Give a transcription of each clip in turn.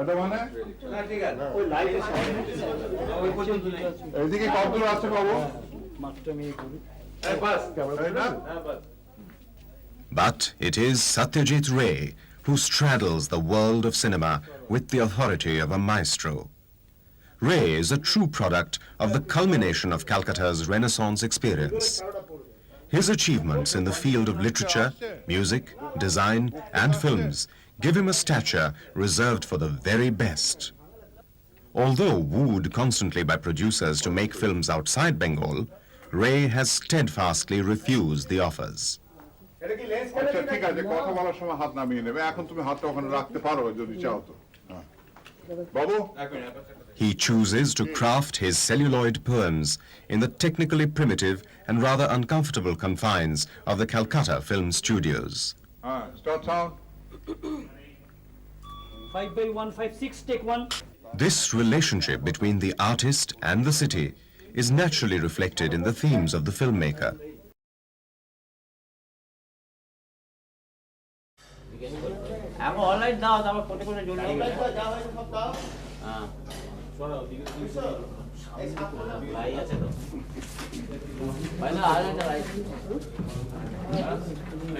এটা মানে ওই লাইট এদিকে কতদূর আছে বাবু মাত্র আমি করি বাস বাস But it is Satyajit Ray who straddles the world of cinema with the authority of a maestro. Ray is a true product of the culmination of Calcutta's Renaissance experience. His achievements in the field of literature, music, design, and films give him a stature reserved for the very best. Although wooed constantly by producers to make films outside Bengal, Ray has steadfastly refused the offers. আচ্ছা ঠিক আছে কথা বলার সময় হাত নামিয়ে নেবে এখন তুমি হাতটা ওখানে রাখতে পারো যদি চাও তো বাবু He chooses to craft his celluloid poems in the technically primitive and rather uncomfortable confines of the Calcutta film studios. Start sound 5/156 take 1. This relationship between the artist and the city is naturally reflected in the themes of the filmmaker. এখন online দাও তারপর কোটে কোটে জল online দাও সব দাও হ্যাঁ সরাও দিকে ভাই আছে তো ভাই না আরেকটা রাইট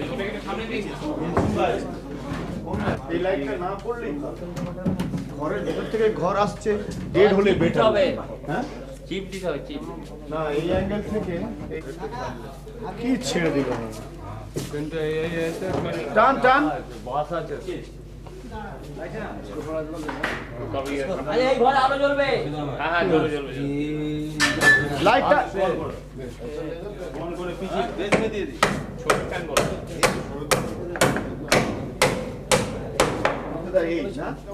এইটাকে সামনে দিই এই লাইটটা না পড়লেই ঘরের ভেতর থেকে ঘর আসছে ডেড হলে বেটার হবে হ্যাঁ চিপ দিতে হবে চিপ না এই অ্যাঙ্গেল থেকে কি ছেড়ে দিল কিন্তু এই টান টান বস আছে আরে এই ঘরে আলো জ্বলবে হ্যাঁ হ্যাঁ জ্বলবে লাইটটা ফোন করে পিছিয়ে বেসমে দিয়ে দি ছোট ফ্যান বল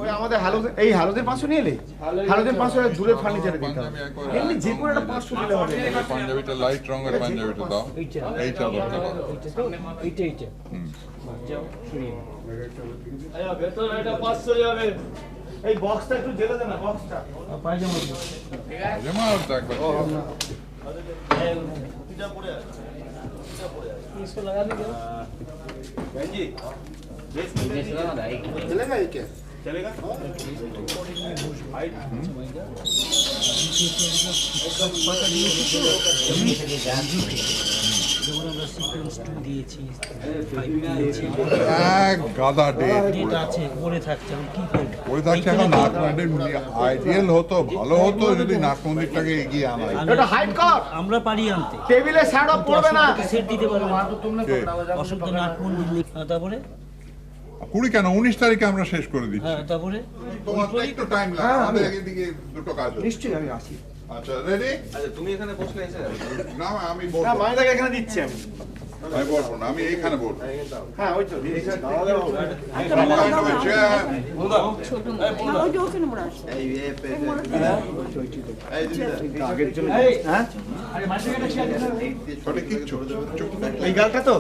ওই আমাদের এই হালুদের 500 নিয়ে এলে হালুদের 500 দূরে ফার্নিচারে দিতে হবে এমনি যে কোনো একটা 500 দিলে হবে পাঞ্জাবিটা লাইট রঙের পাঞ্জাবিটা দাও এইটা ধরতে পারো এইটা যাও শুনিয়ে আয়া ভেতর এটা 500 যাবে এই বক্সটা একটু জেলে দেন না বক্সটা পায়জামা ঠিক আছে জামা আর একবার এটা পড়ে আছে इसको लगा दीजिए बहन जी चलेगा ये क्या चलेगा গাদা ডেট আছে পড়ে থাকছে আমি কি করব ওই থাকছে এখন নাটমন্দির আইডিয়াল হতো ভালো হতো যদি নাটমন্দিরটাকে এগিয়ে আনা এটা হাইড কর আমরা পারি আনতে টেবিলে শ্যাডো পড়বে না সেট দিতে পারবো না তো তোমরা অসুবিধা নাটমন্দির তারপরে 20 কেন 19 তারিখে আমরা শেষ করে দিচ্ছি হ্যাঁ তারপরে তোমার তো একটু টাইম লাগে আমাদের এদিকে দুটো কাজ আছে নিশ্চয়ই আমি আসি আচ্ছা রেডি আচ্ছা তুমি এখানে বসলে এসে যাবে না আমি না বলবো মাইদাকে এখানে দিচ্ছি আমি বলবো না আমি এইখানে বলবো হ্যাঁ ওই তো এই গালটা তো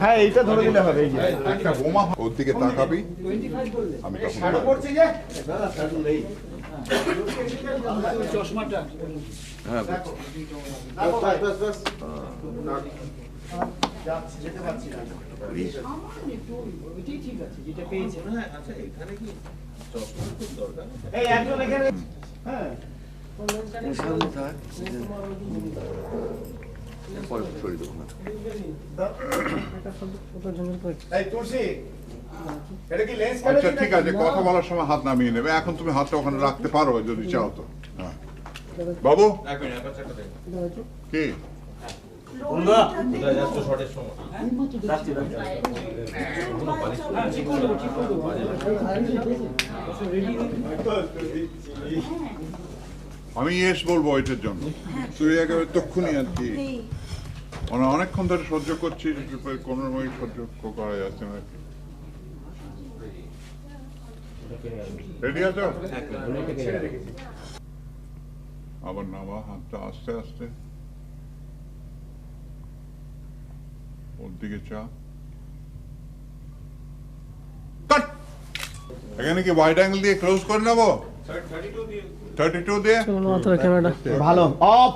হ্যাঁ এইটা ধরে দিলে হবে এই যে একটা বোমা ওর দিকে তাকাবি আমি তখন পড়ছি যে চশমাটা হ্যাঁ যেতে পারছি না ঠিক আছে যেটা পেয়েছে হ্যাঁ আচ্ছা এখানে কি চশমা খুব দরকার এই একজন এখানে হ্যাঁ পরে ছড়িয়ে দেবো না এই তুলসী এটা কি লেন্স আচ্ছা ঠিক আছে কথা বলার সময় হাত নামিয়ে নেবে এখন তুমি হাতটা ওখানে রাখতে পারো যদি চাও তো হ্যাঁ বাবু এক মিনিট একবার চেকটা দেখো কি বন্ধুরা জাস্ট শর্টের সময় আমি ইয়েস বলবো এটার জন্য তুই একেবারে তক্ষুনি আর কি মানে অনেকক্ষণ ধরে সহ্য করছিস কোনো রকমই সহ্য করা যাচ্ছে না রেডি আছো আবার নামা হাতটা আস্তে আস্তে ওর দিকে চা এখানে কি ওয়াইড অ্যাঙ্গেল দিয়ে ক্লোজ করে নেবো 32 দিয়ে ভালো অফ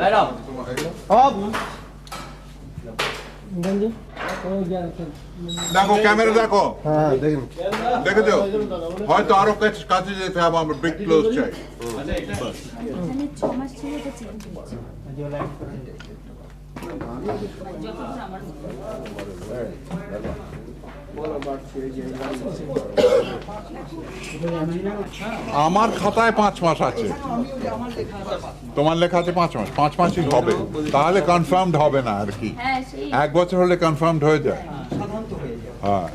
লাইট অফ অফ দেখো ক্যামেরা দেখো, দেখেছো? হয়তো আরো কাছে যেতে হবে, আমার বিগ ক্লোজ চাই। আমার খাতায় 5 মাস আছে, তোমার লেখা আছে 5 মাস। 5 মাসই হবে, তাহলে কনফার্মড হবে না আর কি। 1 বছর হলে কনফার্মড হয়ে যায়। হ্যাঁ,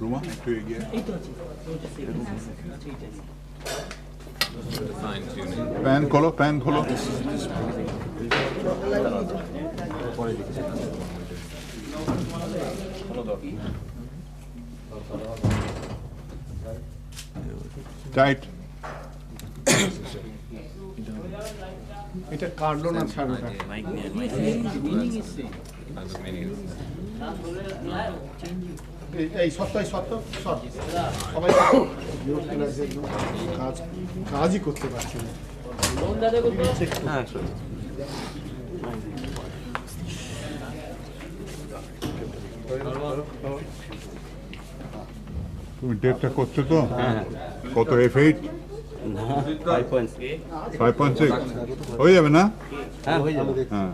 রুমা একটু এগিয়ে। প্যান খোলো, প্যান খোলো। টাইট। এটা কাটলো না, ছাড়ো। এই সত্য সবাই কাজই করতে পারছে না। তুমি ডেটটা করছো তো? কত F8? 5.6 হয়ে যাবে না? হ্যাঁ হয়ে যাবে। হ্যাঁ,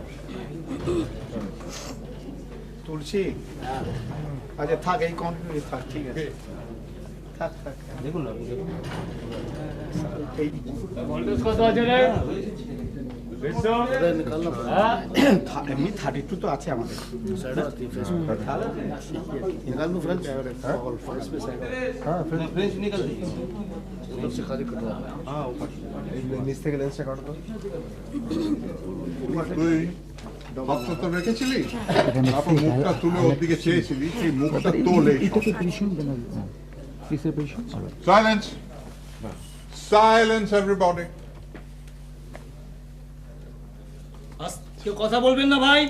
তুলছি। আচ্ছা থাক, এই কন্টিনিউ থাক, ঠিক আছে, থাক। দেখুন না, এই এমনি 32 তো আছে আমাদের। निकाल दूं फ्रेंच और फ्रेंच में साइड। हां फ्रेंच निकाल दी, उधर से खाली कटवा। हां ऊपर नीचे থেকে লেন্সটা কাটো তো। তুই হাতটা তো রেখেছিলি, তারপর মুখটা তুলে ওর দিকে চেয়েছিলি, সেই মুখটা তোলে। Silence, silence everybody. কেউ কথা বলবেন না ভাই।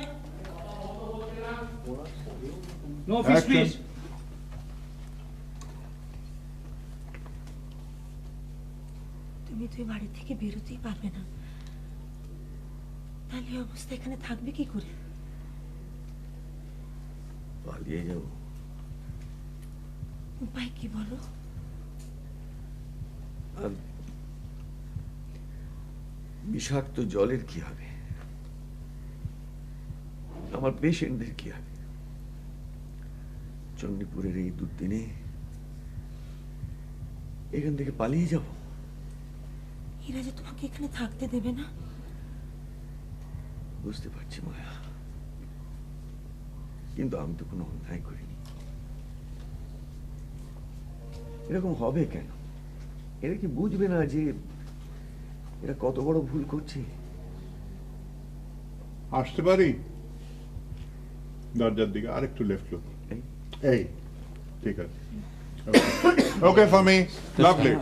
No fuss please. তুমি তুই বাড়ি থেকে বেরোতেই পারবে না, তাহলে এই অবস্থা এখানে থাকবে কি করে? পালিয়ে যাব। উপায় কি বলো? আর বিষাক্ত জলের কি হবে? আমার পেশেন্টদের কি হবে? চণ্ডীপুরের এই দুদিনে এখান থেকে পালিয়ে যাব? এরা যে তোমাকে এখানে থাকতে দেবে না। বুঝতে পারছি মায়া, কিন্তু আমি তো কোনো অন্যায় করিনি। এরকম হবে কেন? এরা কি বুঝবে না যে এরা কত বড় ভুল করছে? আসতে পারি? দরজার দিকে আরেকটু লেফট লুক। এই ঠিক আছে, okay for me, lovely.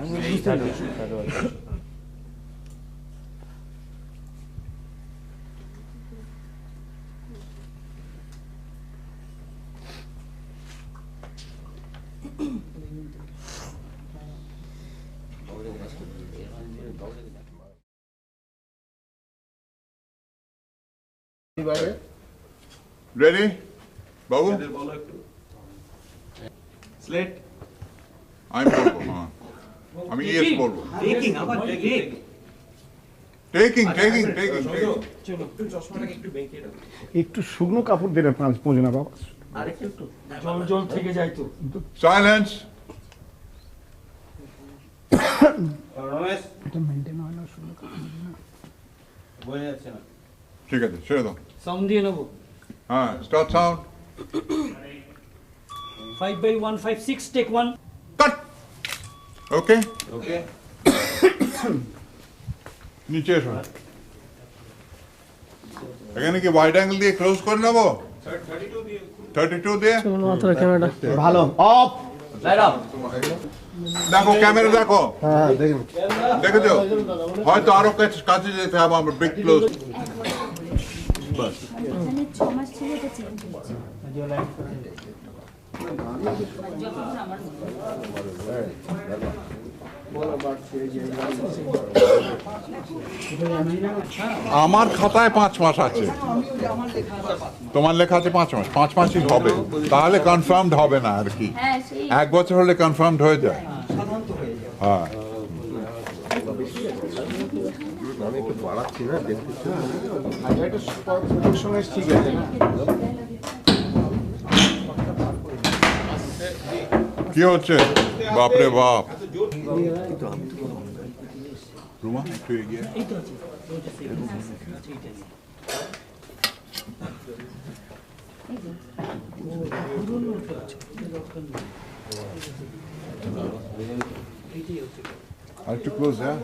Ready Babu? Slate আমি বলবো, হ্যাঁ আমি ইয়েস বলবো। টেকিং আবার টেকিং টেকিং টেকিং টেকিং। একটু শুকনো কাপড় দিলে পৌঁছে না বাবা, আরেকটু একটু জল থেকে যায় তো। সাইলেন্স। রমেশ এটা মেইনটেইন হয় না, শুকনো কাপড় বোঝা যাচ্ছে না। ঠিক আছে, ছেড়ে দাও। সাউন্ড দিয়ে নেবো। হ্যাঁ, স্টার্ট সাউন্ড। 5/156 টেক 1। কাট। ওকে ওকে নিচে এসো। এখানে কি ওয়াইড অ্যাঙ্গেল দিয়ে ক্লোজ করে নেবো? 32 দিয়ে ভালো। Of, light off. দেখো ক্যামেরা দেখো। হ্যাঁ দেখেছো? হয়তো আরো কাছে যেতে হবে, আমার বিগ ক্লোজ। বাস মাস ছিল তো চেঞ্জ হচ্ছে আমার খাতায় 5 মাস আছে, তোমার লেখা আছে 5 মাস। 5 মাসই হবে, তাহলে কনফার্মড হবে না আর কি। হ্যাঁ সেই 1 বছর হলে কনফার্মড হয়ে যায়। হ্যাঁ, আমি একটু বাড়াচ্ছি না, দেখতেছি না আগে একটা ফটোর সঙ্গে ঠিক আছে না। কি হচ্ছে? বাপরে বাপ। রুমা একটু এগিয়ে। আর একটু ক্লোজ, হ্যাঁ।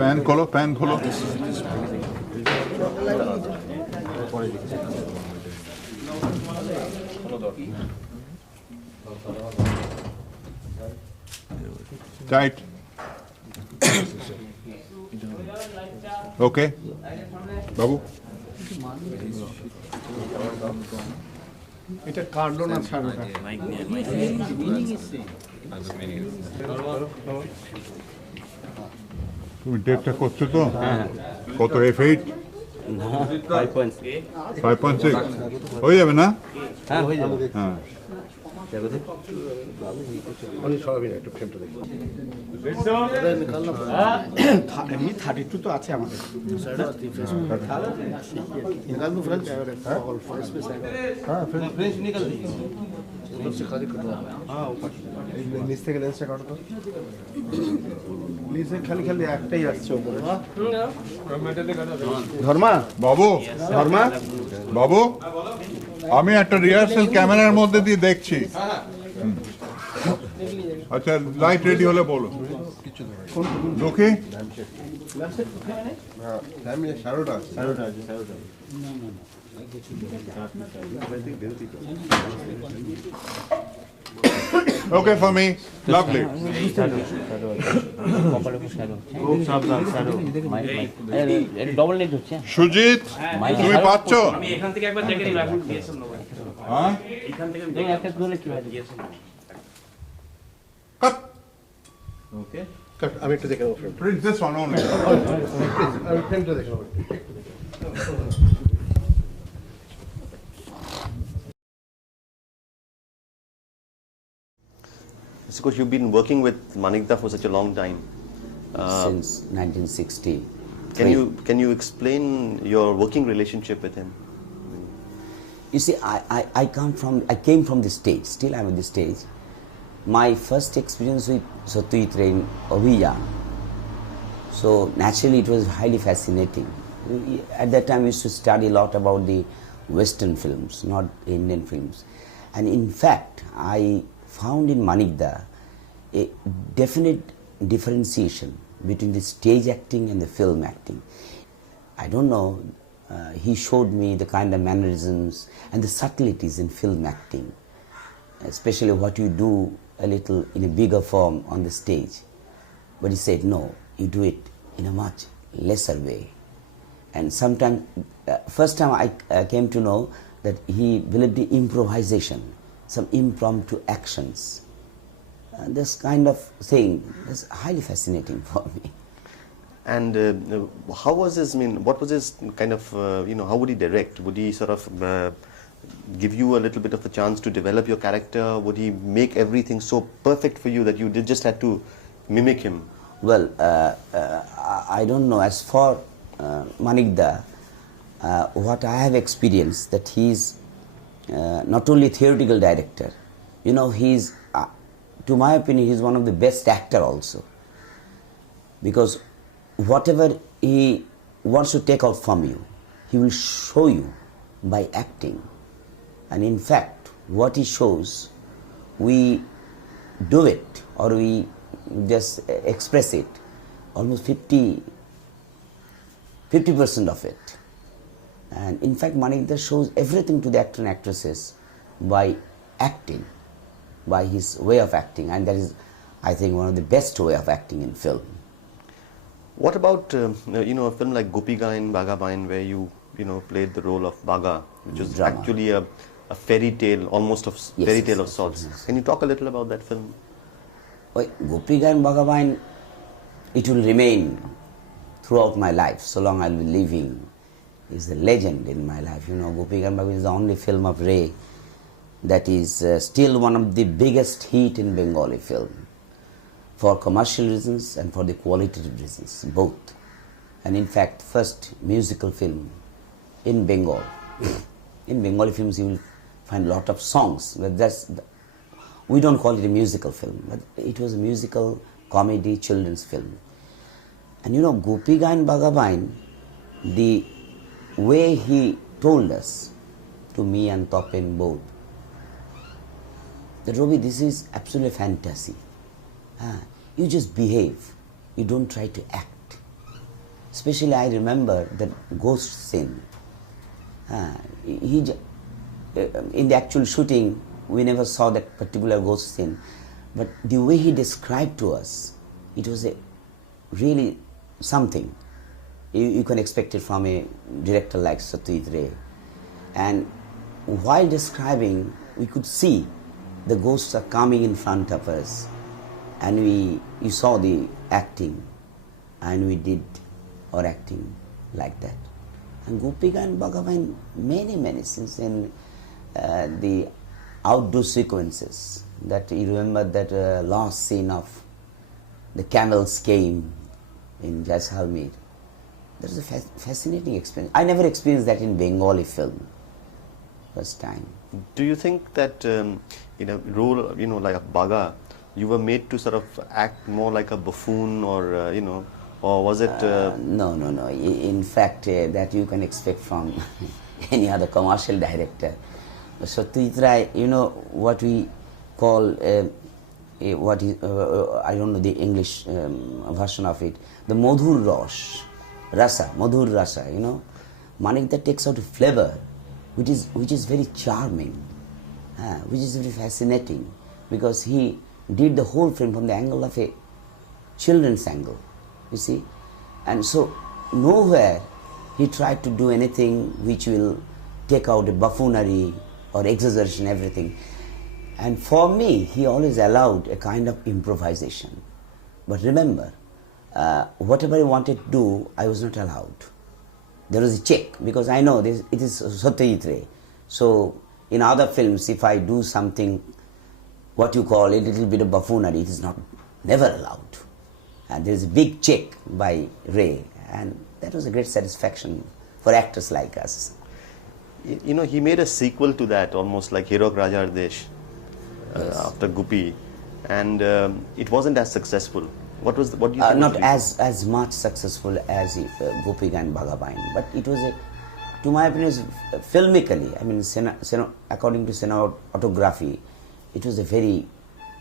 প্যান খোলো, প্যান খোলো। টাইট। ওকে বাবু, এটা কাটলো না ছাড়োটা। তুমি ডেটটা করছো তো? কত F8? 5.6 হয়ে যাবে না? হ্যাঁ হয়ে যাবে। হ্যাঁ, একটু ফ্রেমটা দেখি। এমনি 32 তো আছে আমাদের। निकाल दूं फ्रेंच? और फ्रेंच में साइड। हाँ फ्रेंच निकल दीजिए। उधर से खाली कटवा। हाँ ऊपर। নিচ থেকে লেন্সটা কাটো তো। প্লিজ খালি খালি একটাই আসছে উপরে। ধর্মা বাবু, ধর্মা বাবু, আমি একটা রিহার্সাল ক্যামেরার মধ্যে দিয়ে দেখছি। আচ্ছা, লাইট রেডি হলে বলো। দেখি। শাড়োটা আছে। Okay for me. Lovely. Double net হচ্ছে। সুজিত, তুমি পাচ্ছ? আমি এখান থেকে একবার দেখে নিলাম হ্যাঁ? এখান থেকে একটা ধরে কি হয়? Cut. আমি একটু দেখে নেবো frame. Print this one only. আমি ফ্রেমটা দেখে নেবো। Because you've been working with Manikda for such a long time. Since 1960. Can you explain your working relationship with him? You see, I came from the stage. Still, I'm at the stage. My first experience with Satyajit Ray in Ovija. So naturally, it was highly fascinating. At that time, we used to study a lot about the Western films, not Indian films. And in fact, I found in Manikda a definite differentiation between the stage acting and the film acting. I don't know, he showed me the kind of mannerisms and the subtleties in film acting, especially what you do a little in a bigger form on the stage. But he said, no, you do it in a much lesser way. And sometimes, first time I came to know that he believed in improvisation, some impromptu actions. This kind of thing is highly fascinating for me. And how was his? I mean, what was his kind of? How would he direct? Would he sort of give you a little bit of a chance to develop your character? Would he make everything so perfect for you that you just had to mimic him? Well, I don't know. As for Manikda, what I have experienced, that he's not only a theoretical director, he's, to my opinion, he's one of the best actor also. Because whatever he wants to take out from you, he will show you by acting. And in fact, what he shows, we do it, or we just express it, almost 50% of it. And in fact, Manikda shows everything to the actor and actresses by acting, by his way of acting. And that is, I think, one of the best way of acting in film. What about a film like Gopiga in Bagabain, where you played the role of Baga, which is Drama. actually a fairy tale, almost of Yes, fairy tale yes, of sorts. yes. Can you talk a little about that film? Well, Gopiga and Bhagavan, it will remain throughout my life, so long I will be living. Is a legend in my life. Gopiga and Bhagavan is the only film of Ray that is still one of the biggest hit in Bengali film, for commercial reasons and for the qualitative reasons, both. And in fact, first musical film in Bengal. In Bengali films you will find a lot of songs, but we don't call it a musical film, but it was a musical comedy children's film. And Gopiga and Bhagavan, the way he told us, to me and Topen both, that Rabi, this is absolutely fantasy. You just behave, you don't try to act. Especially I remember that ghost scene. In the actual shooting, we never saw that particular ghost scene, but the way he described to us, it was really something. You can expect it from a director like Satyajit Ray. And while describing, we could see the ghosts are coming in front of us, and you saw the acting, and we did our acting like that. And Gopiga and Bhagavan, many scenes in the outdoor sequences, that you remember that last scene of the camels came in Jaisalmer. That was a fascinating experience. I never experienced that in Bengali film, first time. Do you think that in a role, like a Baga, you were made to sort of act more like a buffoon, or or was it? No. In fact, that you can expect from any other commercial director. Satyajit Ray, what we call what is I don't know the English version of it, the Madhur Madhur Rasa, Manik that takes out a flavor which is very charming, which is very fascinating, because he did the whole film from the angle of a children's angle, you see. And so nowhere he tried to do anything which will take out a buffoonery or exaggeration, everything. And for me, he always allowed a kind of improvisation. But remember, whatever I wanted to do, I was not allowed. There was a check, because I know it is Satyajit Ray. So in other films, if I do something, what you call a little bit of buffoonery, it is never allowed. And there is a big check by Ray, and that was a great satisfaction for actors like us. He made a sequel to that, almost like Hirok Rajar Desh, after Guppy, and it wasn't as successful. What do you think? Not as much successful as Gopiga and Bhagavan, but it was to my opinion, filmically, I mean, according to cinematography, it was a very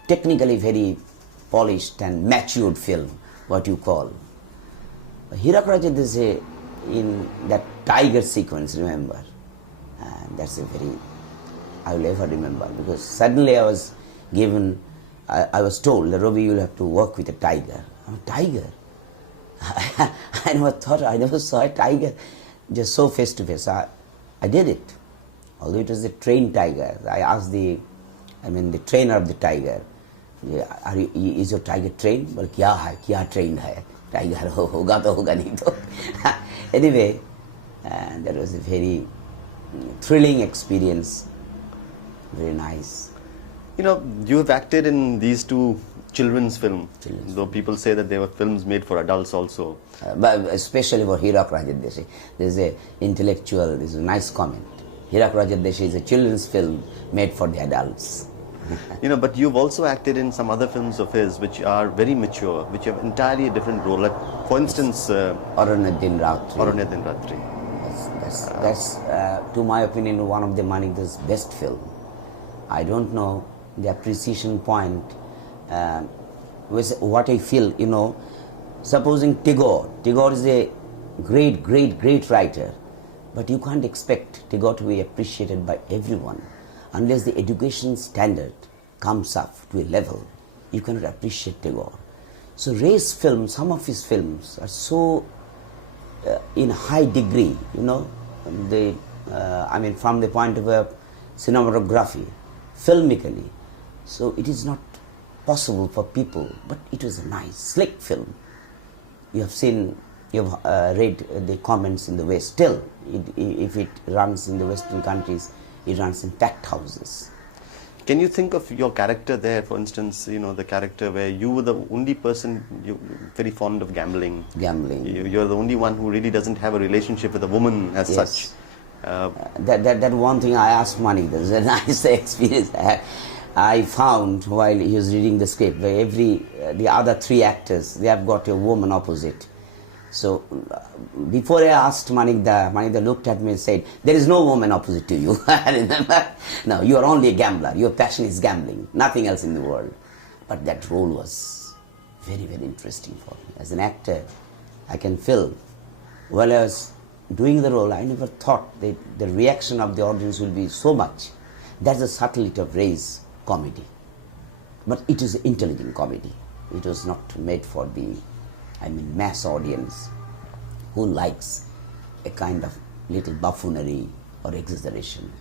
technically very polished and matured film, what you call. Hirok Rajar Desh, in that tiger sequence, remember, and that's a very, I will ever remember, because suddenly I was given, I was told that Rabi, you'll have to work with a tiger. I'm a tiger. I never saw a tiger just so face to face. I did it, although it was a trained tiger. I asked the trainer of the tiger, is your tiger trained? Well, kya trained hai? Tiger hoga to hoga nahi to. Anyway, that was a very thrilling experience, very nice. You have acted in these two children's films, though people say that they were films made for adults also. But especially for Hirok Rajar Desh, there's a intellectual, there's a nice comment. Hirok Rajar Desh is a children's film made for the adults. But you've also acted in some other films of his which are very mature, which have entirely a different role. Like, for instance, Aranya Din Ratri. Aranya Din Ratri. That's to my opinion, one of the Manik's best film. I don't know the appreciation point, what I feel, supposing Tagore is a great writer, but you can't expect Tagore to be appreciated by everyone unless the education standard comes up to a level you cannot appreciate Tagore. So Ray's films, some of his films are so in high degree, they, from the point of view of cinematography, filmically. So it is not possible for people, but it was a nice, slick film. You have read the comments in the West. Still, if it runs in the Western countries, it runs in packed houses. Can you think of your character there, for instance, the character where you were the only person very fond of gambling? Gambling. You're the only one who really doesn't have a relationship with a woman as such. That one thing I asked Mani, there's a nice experience I found while he was reading the script, where the other three actors, they have got a woman opposite. So before I asked Manikda looked at me and said, there is no woman opposite to you. I remember, no, you are only a gambler. Your passion is gambling, nothing else in the world. But that role was very, very interesting for me. As an actor, I can feel, while I was doing the role, I never thought that the reaction of the audience will be so much. That's the subtlety of Ray's comedy. But it is intelligent comedy. It was not made for the mass audience who likes a kind of little buffoonery or exaggeration.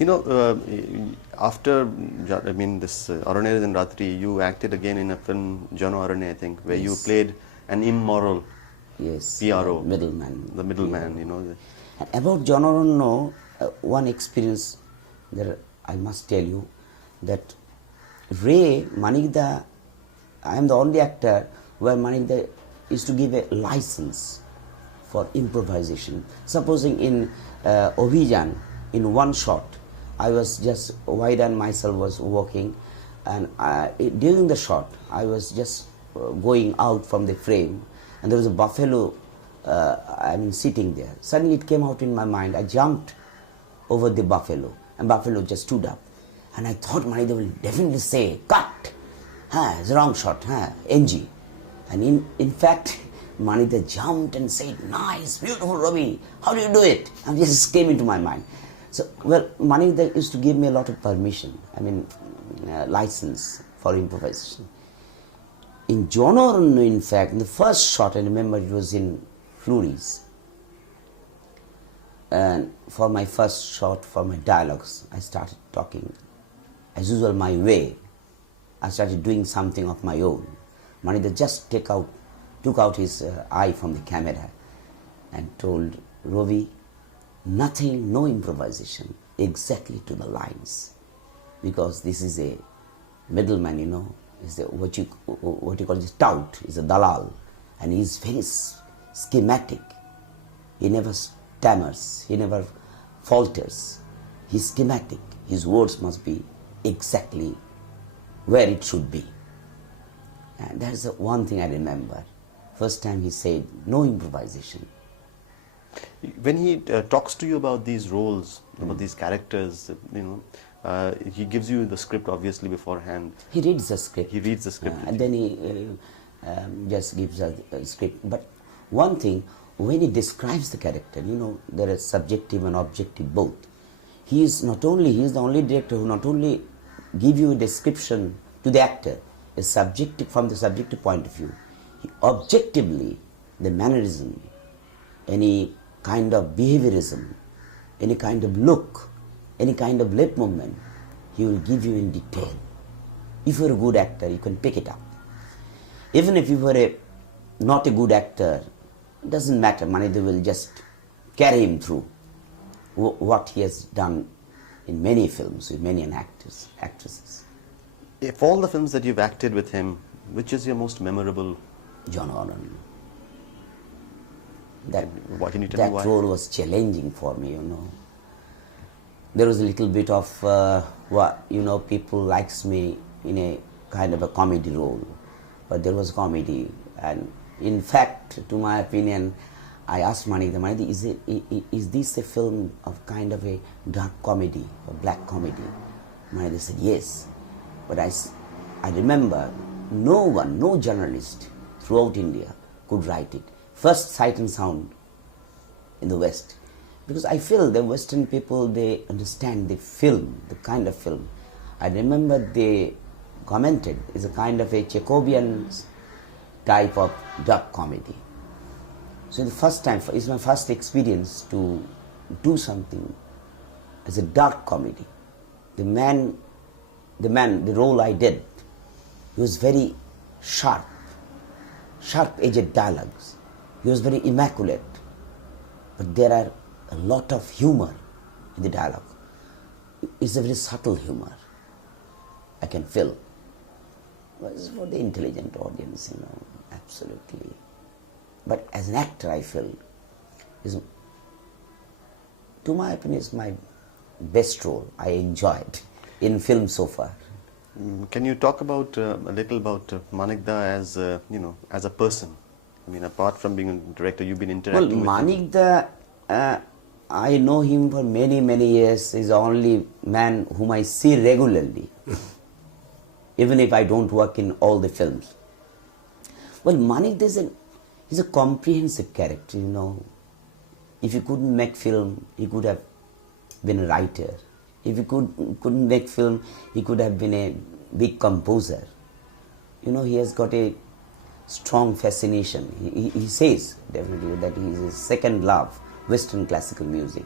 After this Arane and Ratri, you acted again in a film, Jano Arane, I think, where you played an immoral PRO. Middleman. The middleman, And about Jano Arane, one experience that I must tell you, that Ray, Manikda, I am the only actor where Manikda is to give a license for improvisation. Supposing in Ovijan, in one shot, I was just, Wide and myself was walking, and during the shot, I was just going out from the frame, and there was a buffalo, sitting there. Suddenly it came out in my mind. I jumped over the buffalo, and buffalo just stood up. And I thought Manikda will definitely say, cut! It's a wrong shot, NG. And in fact, Manikda jumped and said, nice, beautiful, Rabi, how do you do it? And this just came into my mind. So, Manikda used to give me a lot of permission, license for improvisation. In Jano Arane, in fact, in the first shot, I remember it was in Flurries. And for my first shot, for my dialogues, I started talking, as usual, my way. I started doing something of my own. Manikda just took out his eye from the camera and told Ravi, nothing, no improvisation, exactly to the lines, because this is a middleman, is what you call a tout, is a dalal, and he is very schematic. He never stammers, he never falters. He's schematic. His words must be exactly where it should be. And that's the one thing I remember. First time he said, no improvisation. When he talks to you about these roles, about these characters, he gives you the script obviously beforehand. He reads the script. He reads the script. And then he just gives a script. But one thing, when he describes the character, there is subjective and objective both. He is the only director who not only give you a description to the actor, from the subjective point of view, objectively, the mannerism, any kind of behaviorism, any kind of look, any kind of lip movement, he will give you in detail. If you are a good actor, you can pick it up. Even if you are not a good actor, it doesn't matter, Manikda will just carry him through what he has done in many films with many actors, actresses. If all the films that you've acted with him, which is your most memorable? Jano Arane. Can you tell me why? That role was challenging for me, There was a little bit of, people likes me in a kind of a comedy role, but there was comedy. And in fact, to my opinion, I asked Manikda, is this a film of kind of a dark comedy, a black comedy? Manikda said, yes. But I remember no journalist throughout India could write it. First sight and sound in the West. Because I feel the Western people, they understand the film, the kind of film. I remember the commented, is a kind of a Chekhovian type of dark comedy. So the first time, it's my first experience to do something as a dark comedy. The role I did, he was very sharp-edged dialogues. He was very immaculate, but there are a lot of humor in the dialogue. It's a very subtle humor, I can feel. It's for the intelligent audience, absolutely. But as an actor, I feel, to my opinion, it's my best role I enjoyed in film so far. Can you talk about a little about Manikda as as a person? I mean, apart from being a director, you've been interacting with him. Manikda, I know him for many, many years. He's the only man whom I see regularly, even if I don't work in all the films. Well, Manikda he's a comprehensive character, If he couldn't make film, he could have been a writer. If he couldn't make film, he could have been a big composer. He has got a strong fascination. He says definitely that he is his second love, Western classical music.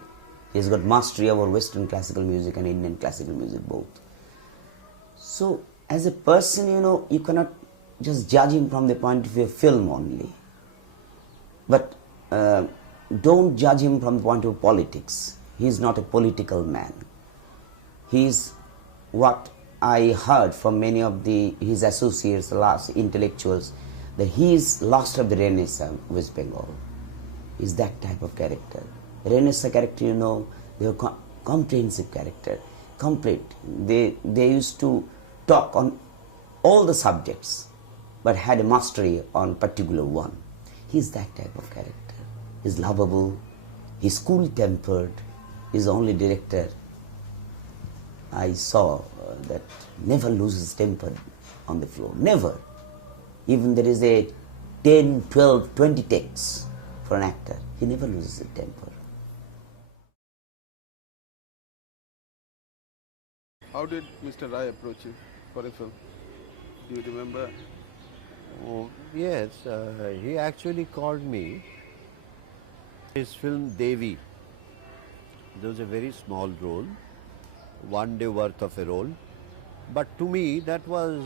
He has got mastery over Western classical music and Indian classical music both. So as a person, you cannot just judge him from the point of view of film only. But don't judge him from the point of politics. He is not a political man. He is what I heard from many of his associates, the last intellectuals, that he is last of the Renaissance West Bengal. He is that type of character. Renaissance character, they were comprehensive character, complete. They used to talk on all the subjects, but had a mastery on particular one. He is that type of character. He is lovable, he is cool-tempered, he is the only director I saw that never loses temper on the floor, never. Even there is a 10, 12, 20 takes for an actor, he never loses his temper. How did Mr. Ray approach you for a film? Do you remember? Oh, yes, he actually called me. His film Devi, it was a very small role, 1 day worth of a role, but to me that was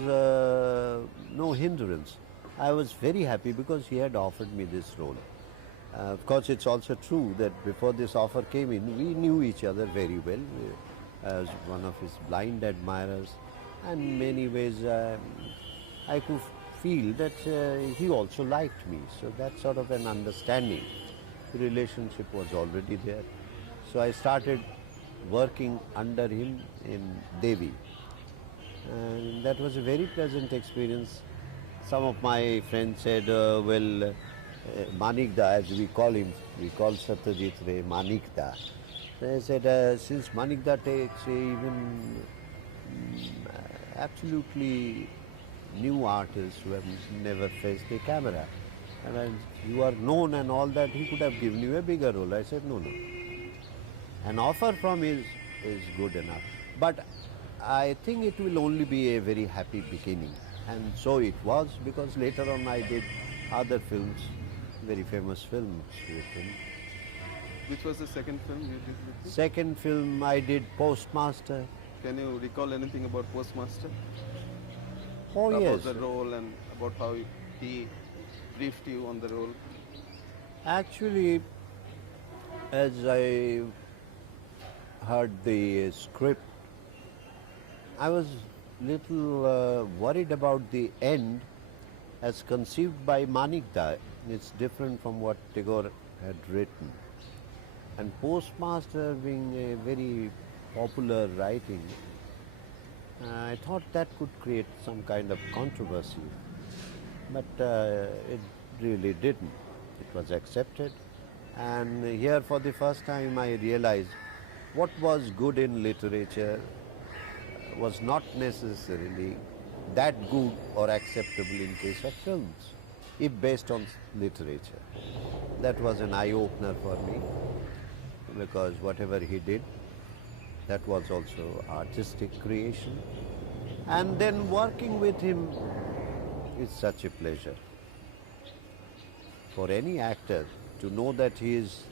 no hindrance. I was very happy because he had offered me this role. Of course, it's also true that before this offer came in, we knew each other very well. As one of his blind admirers, and in many ways I could feel that he also liked me. So that sort of an understanding, the relationship was already there. So I started working under him in Devi, and that was a very pleasant experience. Some of my friends said, Manikda, as we call him, we call Satyajit Ray Manikda. They said, since Manikda takes even absolutely new artists who have never faced a camera, and you are known and all that, he could have given you a bigger role. I said, no. An offer from him is good enough. But I think it will only be a very happy beginning. And so it was, because later on I did other films, very famous films with him. Which was the second film you did with him? Second film I did Postmaster. Can you recall anything about Postmaster? Oh, yes. About the role and about how he briefed you on the role? Actually, as I heard the script, I was little worried about the end as conceived by Manikda. It's different from what Tagore had written. And Postmaster being a very popular writing, I thought that could create some kind of controversy. But it really didn't. It was accepted. And here for the first time I realized what was good in literature was not necessarily that good or acceptable in case of films, if based on literature. That was an eye-opener for me, because whatever he did, that was also artistic creation. And then working with him is such a pleasure. For any actor to know that he is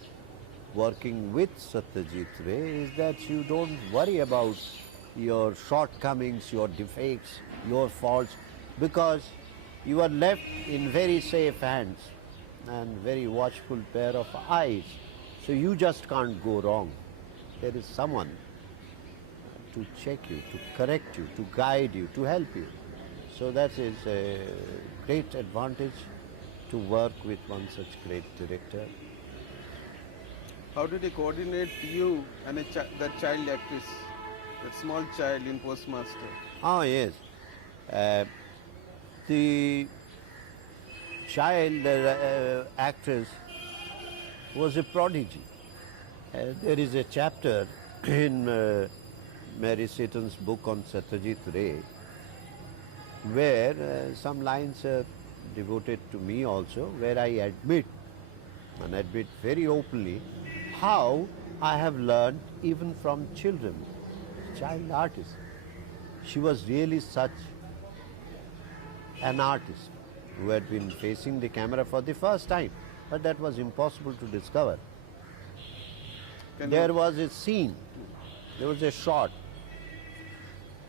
working with Satyajit Ray is that you don't worry about your shortcomings, your defects, your faults, because you are left in very safe hands and very watchful pair of eyes. So you just can't go wrong. There is someone to check you, to correct you, to guide you, to help you. So that is a great advantage to work with one such great director. How did he coordinate you and that child actress, that small child in Postmaster? Oh yes, the child actress was a prodigy. There is a chapter in Mary Seton's book on Satyajit Ray where some lines are devoted to me also, where I admit very openly how I have learned even from children, child artists. She was really such an artist who had been facing the camera for the first time, but that was impossible to discover. There was a scene, there was a shot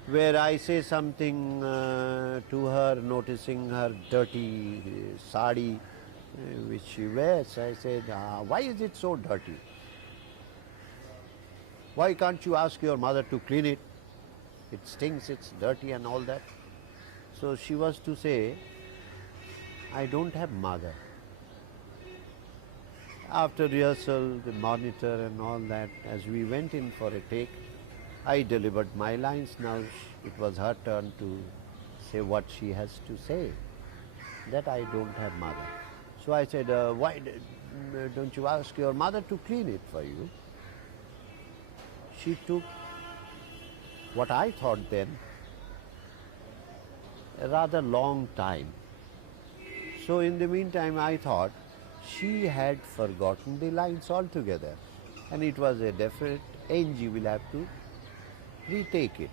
where I say something to her, noticing her dirty sari which she wears. I said, why is it so dirty? Why can't you ask your mother to clean it? It stinks, it's dirty and all that. So she was to say, I don't have mother. After rehearsal, the monitor and all that, as we went in for a take, I delivered my lines. Now it was her turn to say what she has to say, that I don't have mother. So I said, why don't you ask your mother to clean it for you? She took what I thought then a rather long time. So in the meantime I thought she had forgotten the lines altogether, and it was a definite Angie will have to retake it.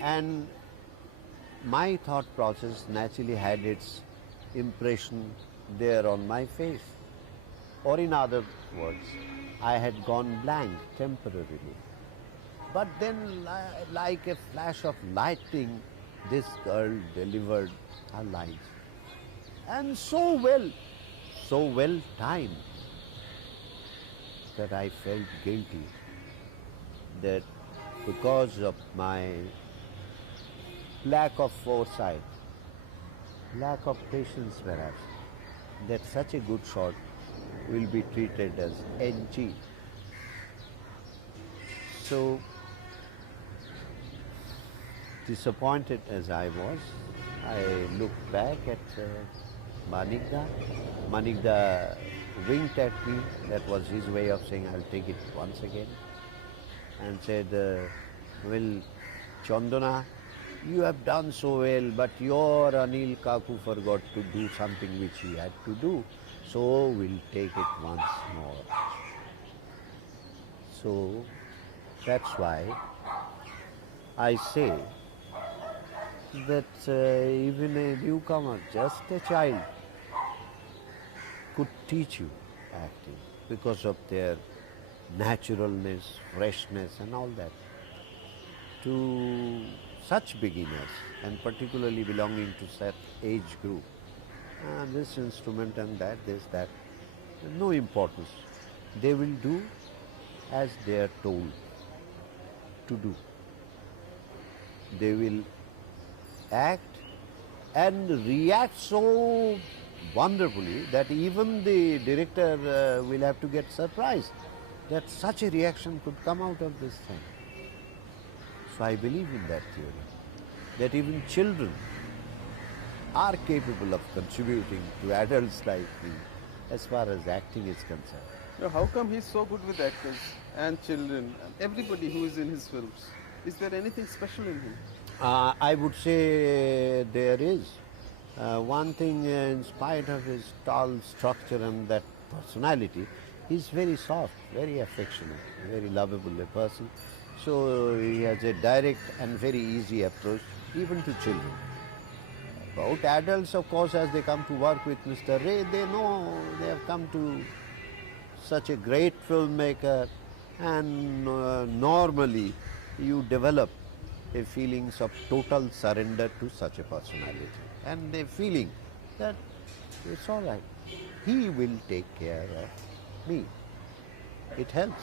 And my thought process naturally had its impression there on my face. Or in other words, I had gone blank temporarily. But then, like a flash of lightning, this girl delivered her lines. And so well timed, that I felt guilty that because of my lack of foresight, lack of patience perhaps, that such a good shot will be treated as NG. So, disappointed as I was, I looked back at Manikda. Manikda winked at me. That was his way of saying, I'll take it once again. And said, well, Chandana, you have done so well, but your Anil Kaku forgot to do something which he had to do. So we'll take it once more. So that's why I say that even a newcomer, just a child, could teach you acting because of their naturalness, freshness and all that. To such beginners, and particularly belonging to such age group, this instrument and that, this, that, no importance. They will do as they are told to do. They will act and react so wonderfully that even the director will have to get surprised that such a reaction could come out of this thing. So I believe in that theory, that even children are capable of contributing to adults like me as far as acting is concerned. Now, how come he's so good with actors and children and everybody who is in his films? Is there anything special in him? I would say there is. One thing, in spite of his tall structure and that personality, he's very soft, very affectionate, very lovable a person. So he has a direct and very easy approach even to children. About adults, of course, as they come to work with Mr. Ray, they know they have come to such a great filmmaker, and normally you develop a feelings of total surrender to such a personality and a feeling that it's all right, he will take care of me. It helps.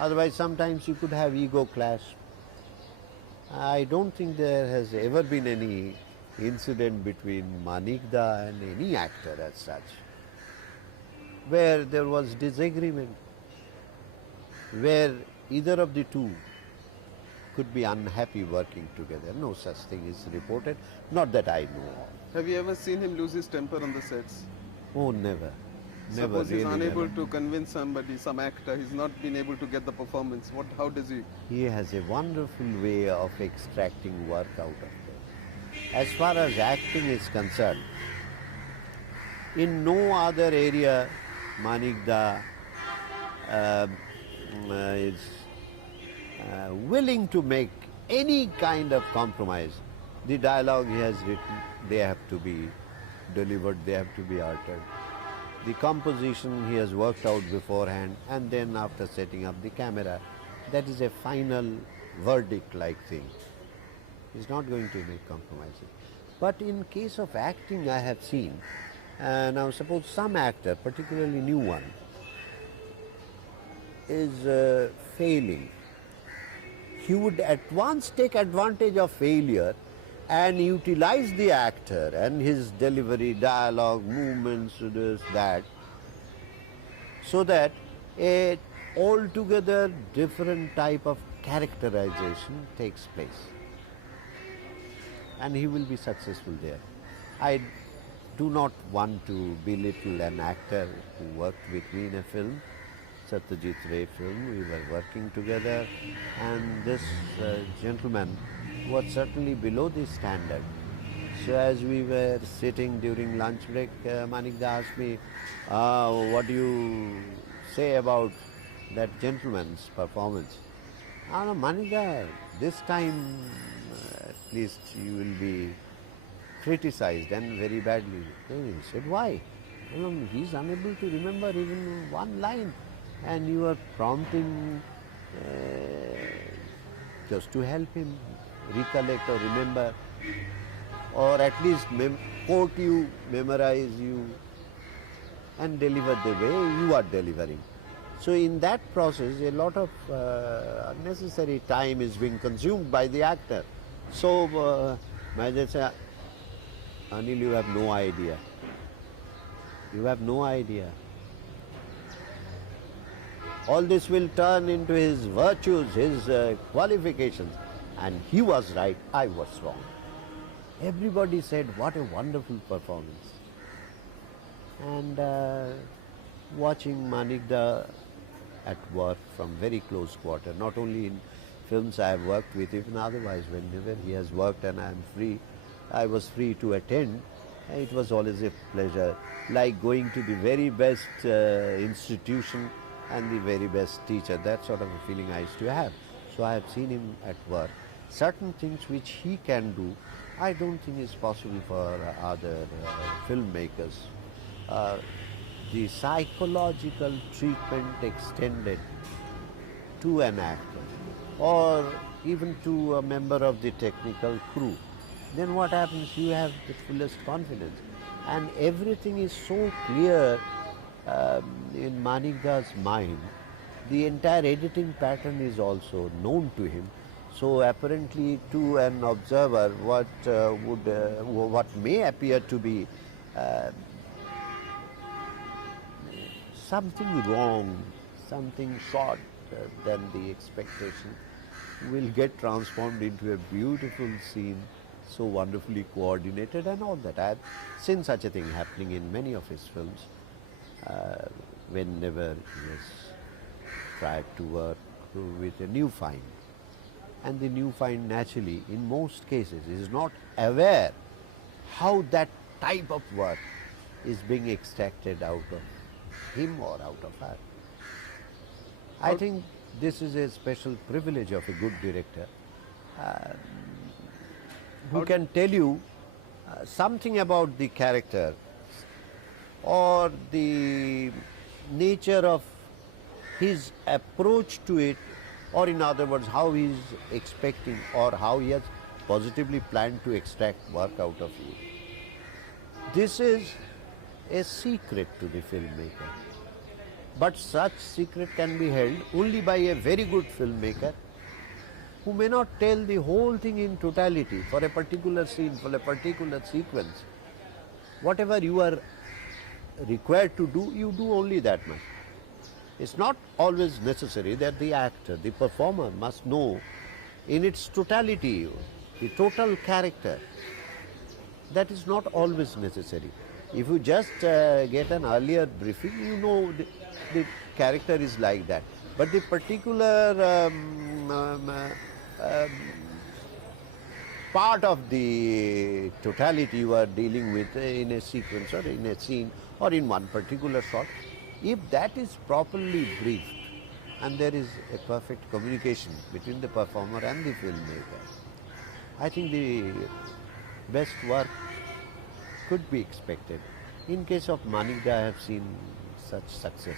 Otherwise, sometimes you could have ego clash. I don't think there has ever been any incident between Manikda and any actor as such, where there was disagreement, where either of the two could be unhappy working together. No such thing is reported, not that I know of. Have you ever seen him lose his temper on the sets? Oh, never. Never. Suppose he's really unable never. to convince somebody, some actor, he's not been able to get the performance. How does he? He has a wonderful way of extracting work out of them. As far as acting is concerned, in no other area Manikda is willing to make any kind of compromise. The dialogue he has written, they have to be delivered, they have to be altered. The composition he has worked out beforehand, and then after setting up the camera, that is a final verdict-like thing. He's not going to make compromises. But in case of acting, I have seen, now suppose some actor, particularly new one, is failing. He would at once take advantage of failure and utilize the actor and his delivery, dialogue, movements, this, that, so that a altogether different type of characterization takes place. And he will be successful there. I do not want to belittle an actor who worked with me in a film, Satyajit Ray film. We were working together, and this gentleman was certainly below the standard. So as we were sitting during lunch break, Manikda asked me, what do you say about that gentleman's performance? Manikda, this time at least you will be criticized, and very badly. He said, why? He's unable to remember even one line, and you are prompting just to help him recollect or remember, or at least quote you, memorize you, and deliver the way you are delivering. So in that process, a lot of unnecessary time is being consumed by the actor. So, I say, Anil, you have no idea. You have no idea. All this will turn into his virtues, his qualifications. And he was right, I was wrong. Everybody said, what a wonderful performance. And watching Manikda at work from very close quarter, not only in films I have worked with, even otherwise, whenever he has worked and I was free to attend, it was always a pleasure, like going to the very best institution and the very best teacher. That sort of a feeling I used to have. So I have seen him at work. Certain things which he can do, I don't think is possible for other filmmakers. The psychological treatment extended to an actor or even to a member of the technical crew, then what happens? You have the fullest confidence. And everything is so clear in Manikda's mind. The entire editing pattern is also known to him. So apparently to an observer, what may appear to be something wrong, something short than the expectation, will get transformed into a beautiful scene, so wonderfully coordinated and all that. I have seen such a thing happening in many of his films whenever he has tried to work with a new find. And the new find naturally, in most cases, is not aware how that type of work is being extracted out of him or out of her. I think this is a special privilege of a good director who can tell you something about the character or the nature of his approach to it, or in other words, how he is expecting or how he has positively planned to extract work out of you. This is a secret to the filmmaker. But such secret can be held only by a very good filmmaker who may not tell the whole thing in totality for a particular scene, for a particular sequence. Whatever you are required to do, you do only that much. It's not always necessary that the actor, the performer must know in its totality, the total character. That is not always necessary. If you just get an earlier briefing, you know the character is like that. But the particular part of the totality you are dealing with in a sequence or in a scene or in one particular shot, if that is properly briefed and there is a perfect communication between the performer and the filmmaker, I think the best work could be expected. In case of Manikda, I have seen such successes.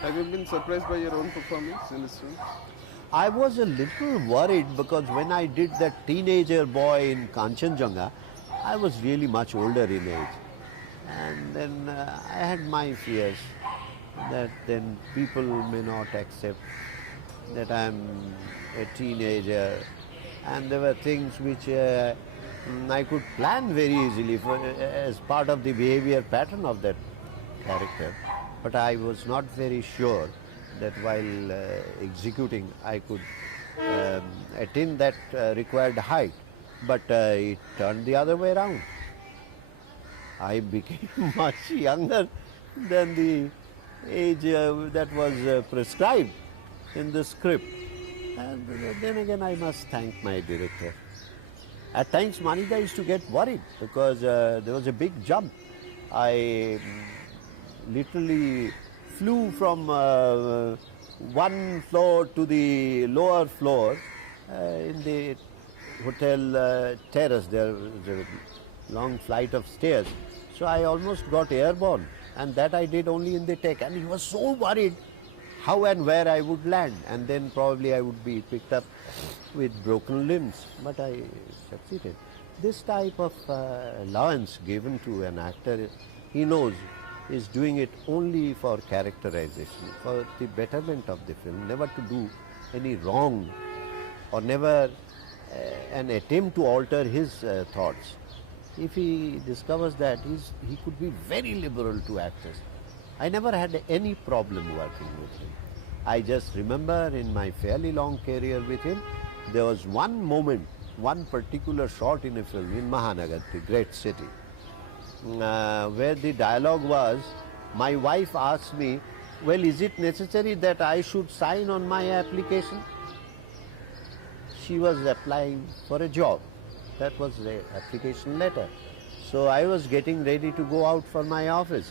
Have you been surprised by your own performance in this film? I was a little worried because when I did that teenager boy in Kanchenjunga, I was really much older in age. And then I had my fears that then people may not accept that I am a teenager. And there were things which I could plan very easily as part of the behavior pattern of that character. But I was not very sure that while executing I could attain that required height. But it turned the other way around. I became much younger than the age that was prescribed in the script. And then again I must thank my director. At times Manikda used to get worried because there was a big jump. I literally flew from one floor to the lower floor in the hotel terrace. There was a long flight of stairs. So I almost got airborne, and that I did only in the take. And he was so worried how and where I would land, and then probably I would be picked up with broken limbs. But I succeeded. This type of allowance given to an actor, he knows, is doing it only for characterization, for the betterment of the film, never to do any wrong or never an attempt to alter his thoughts. If he discovers that, he could be very liberal to actors. I never had any problem working with him. I just remember in my fairly long career with him, there was one moment, one particular shot in a film in Mahanagar, the great city, where the dialogue was, my wife asked me, well, is it necessary that I should sign on my application? She was applying for a job. That was the application letter. So I was getting ready to go out for my office.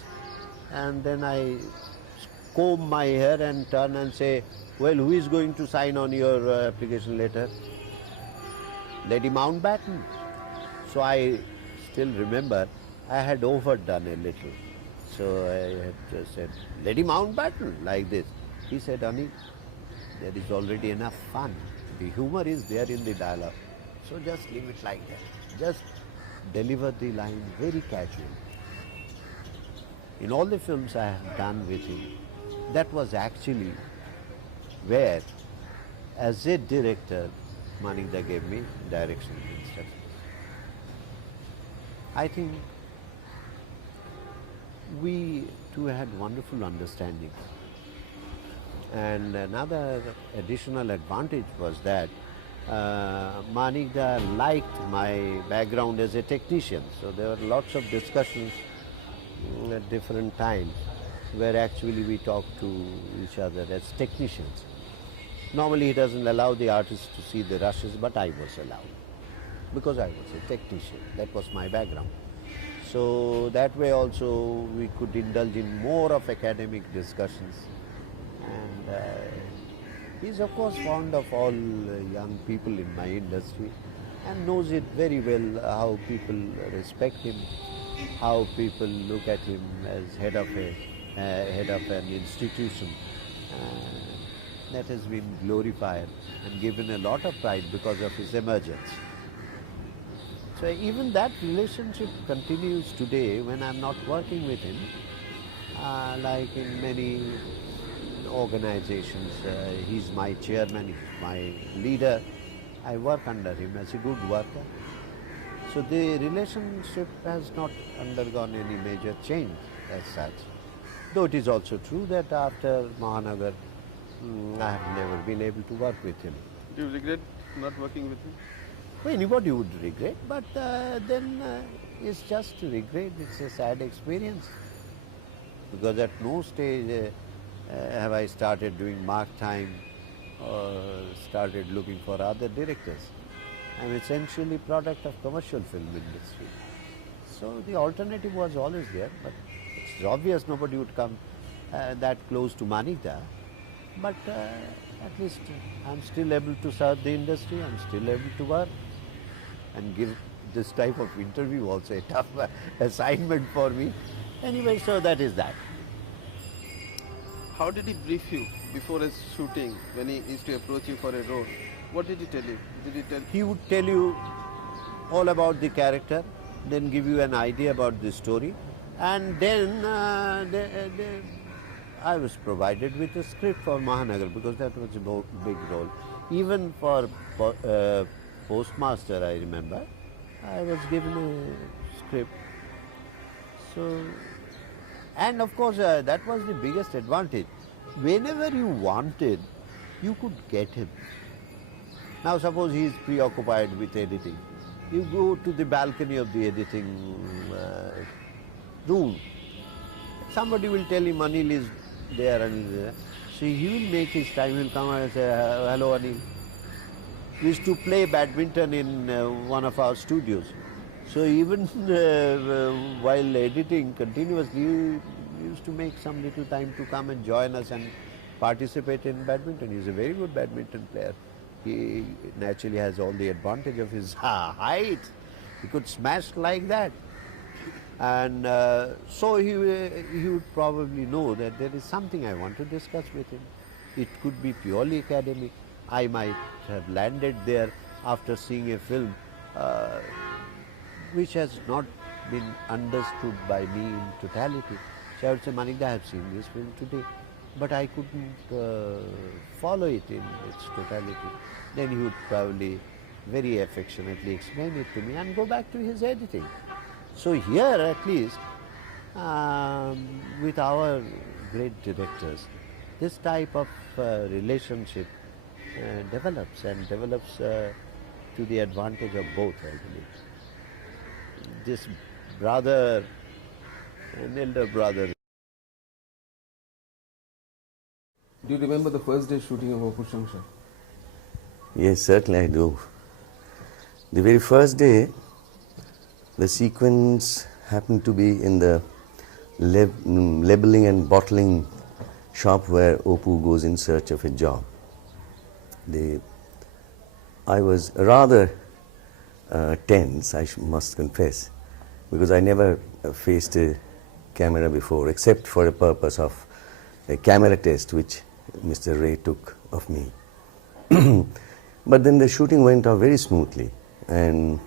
And then I comb my hair and turn and say, well, who is going to sign on your application letter? Lady Mountbatten. So I still remember I had overdone a little. So I had said, Lady Mountbatten, like this. He said, Anil, there is already enough fun. The humor is there in the dialogue. So just leave it like that. Just deliver the line very casually. In all the films I have done with him, that was actually where, as a director, Manikda gave me direction and instructions. I think we two had wonderful understanding. And another additional advantage was that Manikda liked my background as a technician. So there were lots of discussions at different times where actually we talked to each other as technicians. Normally he doesn't allow the artist to see the rushes, but I was allowed because I was a technician. That was my background. So that way also we could indulge in more of academic discussions, and He's of course fond of all young people in my industry and knows it very well how people respect him, how people look at him as head of an institution that has been glorified and given a lot of pride because of his emergence. So even that relationship continues today when I'm not working with him, like in many organizations. He's my chairman, he's my leader. I work under him as a good worker. So the relationship has not undergone any major change as such. Though it is also true that after Mahanagar, I have never been able to work with him. Do you regret not working with him? Well, anybody would regret, but then it's just a regret, it's a sad experience. Because at no stage have I started doing mark time or started looking for other directors. I'm essentially product of commercial film industry. So the alternative was always there, but it's obvious nobody would come that close to Manita. But at least I'm still able to serve the industry, I'm still able to work and give this type of interview also a tough assignment for me. Anyway, so that is that. How did he brief you before his shooting when he used to approach you for a role? What did he tell you? Did he tell? He would tell you all about the character, then give you an idea about the story, and then I was provided with a script for Mahanagar because that was a big role. Even for Postmaster, I remember, I was given a script. So, and of course, that was the biggest advantage. Whenever you wanted, you could get him. Now suppose he is preoccupied with editing. You go to the balcony of the editing room. Somebody will tell him Anil is there, Anil is there. So he will make his time, he will come and say, hello Anil. We used to play badminton in one of our studios. So even while editing continuously, we used to make some little time to come and join us and participate in badminton. He's a very good badminton player. He naturally has all the advantage of his height. He could smash like that. And so he would probably know that there is something I want to discuss with him. It could be purely academic. I might have landed there after seeing a film which has not been understood by me in totality. So I would say, Manikda, I have seen this film today, but I couldn't follow it in its totality. Then he would probably very affectionately explain it to me and go back to his editing. So here at least, with our great directors, this type of relationship develops and develops to the advantage of both, I believe. This brother, an elder brother. Do you remember the first day shooting of Opushangsha? Yes, certainly I do. The very first day, the sequence happened to be in the labeling and bottling shop where Opu goes in search of a job. I was rather tense, I must confess, because I never faced a camera before, except for a purpose of a camera test which Mr. Ray took of me. But then the shooting went off very smoothly, and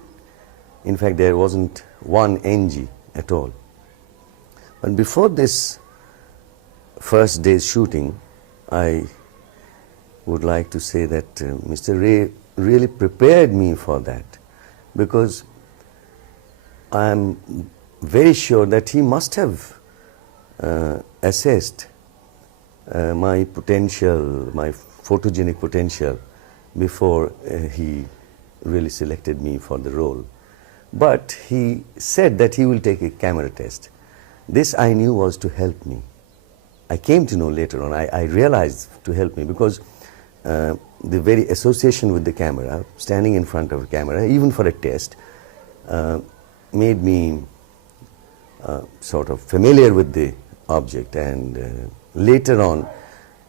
in fact there wasn't one NG at all. But before this first day's shooting, I would like to say that Mr. Ray really prepared me for that, because I am very sure that he must have assessed my potential, my photogenic potential, before he really selected me for the role. But he said that he will take a camera test. This I knew was to help me. I came to know later on, I realized to help me, because the very association with the camera, standing in front of a camera, even for a test, made me sort of familiar with the object, and later on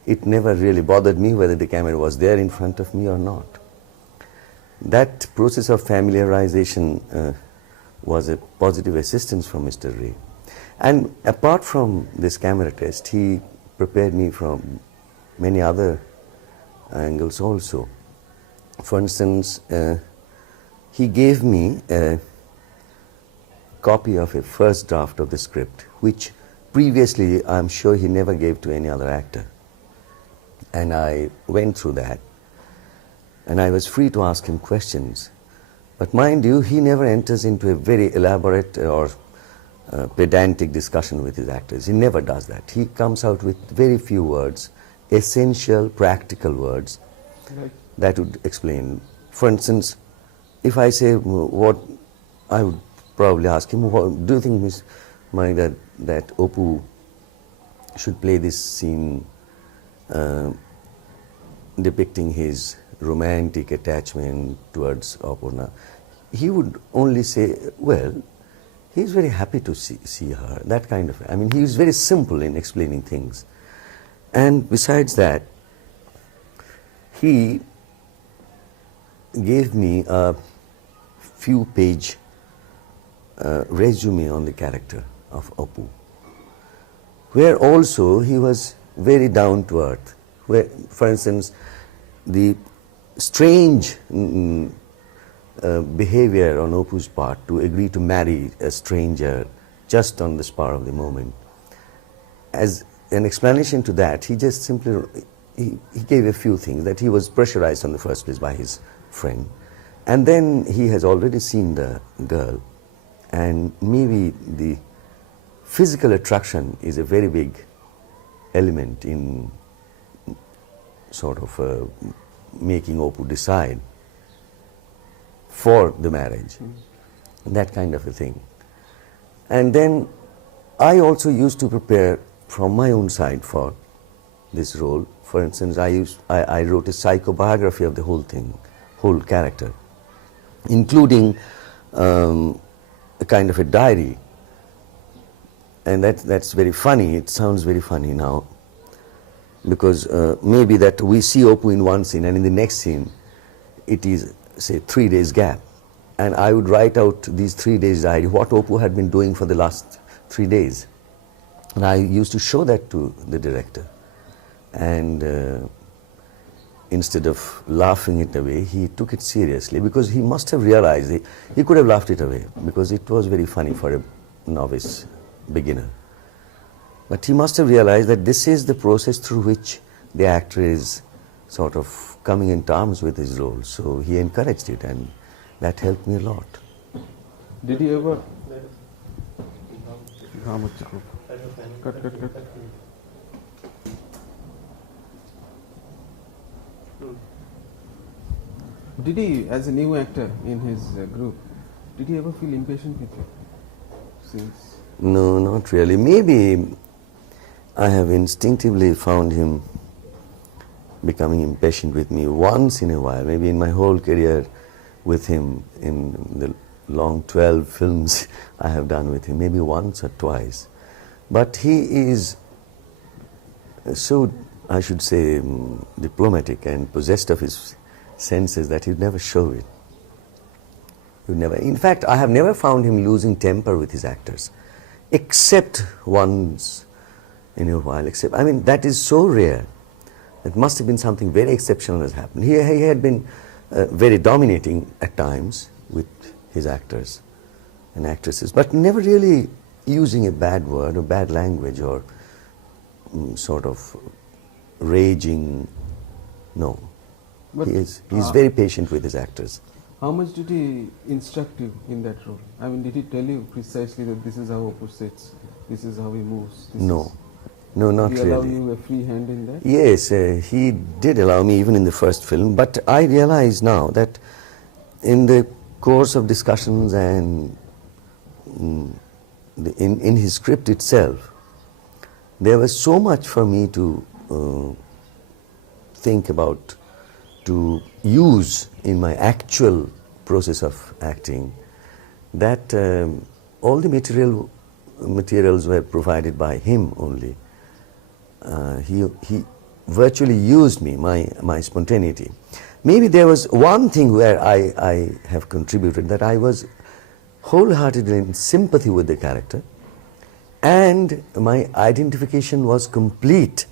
it never really bothered me whether the camera was there in front of me or not. That process of familiarization was a positive assistance from Mr. Ray. And apart from this camera test, he prepared me from many other angles also. For instance, he gave me a copy of a first draft of the script, which previously I'm sure he never gave to any other actor. And I went through that, and I was free to ask him questions. But mind you, he never enters into a very elaborate or pedantic discussion with his actors. He never does that. He comes out with very few words, essential, practical words that would explain. For instance, if I say what, I would probably ask him, do you think, Miss Maida, that Oppu should play this scene depicting his romantic attachment towards Apurna? He would only say, well, he's very happy to see her, that kind of, I mean, he was very simple in explaining things. And besides that, he gave me a few-page resume on the character of Appu, where also he was very down to earth. Where, for instance, the strange behavior on Oppu's part to agree to marry a stranger just on the spur of the moment. As an explanation to that, he just simply he gave a few things, that he was pressurized in the first place by his friend, and then he has already seen the girl, and maybe the physical attraction is a very big element in sort of making Oppu decide for the marriage, that kind of a thing. And then I also used to prepare from my own side for this role. For instance, I wrote a psychobiography of the whole thing, whole character, including a kind of a diary. And that's very funny. It sounds very funny now, because maybe that we see Oppu in one scene, and in the next scene it is, say, 3 days gap, and I would write out these 3 days diary, what Oppu had been doing for the last 3 days, and I used to show that to the director, and instead of laughing it away, he took it seriously, because he must have realized he could have laughed it away, because it was very funny for a novice beginner. But he must have realized that this is the process through which the actor is sort of coming in terms with his role. So he encouraged it, and that helped me a lot. Did he ever... Cut. Did he, as a new actor in his group, did he ever feel impatient with you? Since... No, not really. Maybe I have instinctively found him becoming impatient with me once in a while, maybe in my whole career with him, in the long 12 films I have done with him, maybe once or twice. But he is so, I should say, diplomatic and possessed of his senses that he'd never show it. In fact, I have never found him losing temper with his actors, except once in a while. I mean, that is so rare. It must have been something very exceptional has happened. He had been very dominating at times with his actors and actresses, but never really using a bad word or bad language or sort of raging. No. But he's very patient with his actors. How much did he instruct you in that role? I mean, did he tell you precisely that this is how Oppu sits, this is how he moves? No, not really. Did he allow you a free hand in that? Yes, he did allow me even in the first film, but I realize now that in the course of discussions and in his script itself, there was so much for me to think about, to use in my actual process of acting, that all the materials were provided by him only. virtually used me, my spontaneity. Maybe there was one thing where I have contributed, that I was wholeheartedly in sympathy with the character, and my identification was complete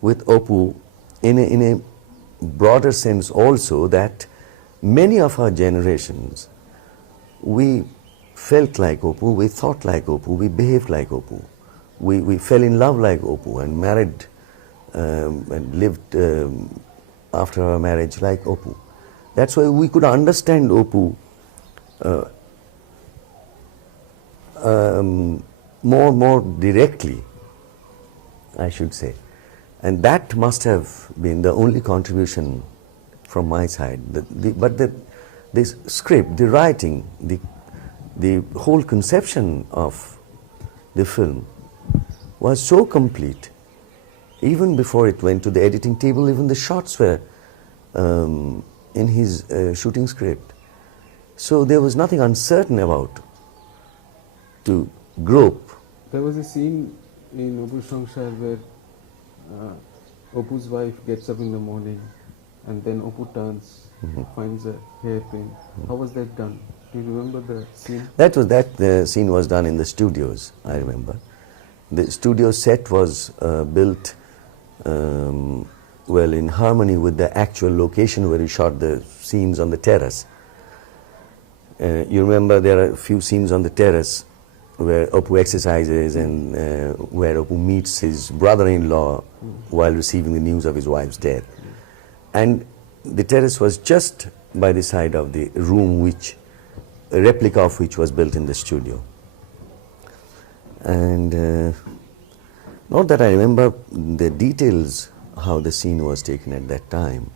with Opu in a broader sense also, that many of our generations, we felt like Opu, we thought like Opu, we behaved like Opu, we fell in love like Opu and married and lived after our marriage like Opu. That's why we could understand Opu more directly, I should say. And that must have been the only contribution from my side. But this script, the writing, the whole conception of the film was so complete. Even before it went to the editing table, even the shots were in his shooting script. So there was nothing uncertain about to grope. There was a scene in Opu's Sangsar where Opu's wife gets up in the morning and then Opu turns, finds a hairpin. How was that done? Do you remember the scene? That scene was done in the studios, I remember. The studio set was built well in harmony with the actual location where we shot the scenes on the terrace. You remember there are a few scenes on the terrace where Opu exercises and where Opu meets his brother-in-law while receiving the news of his wife's death. And the terrace was just by the side of the room which, a replica of which was built in the studio. And not that I remember the details how the scene was taken at that time,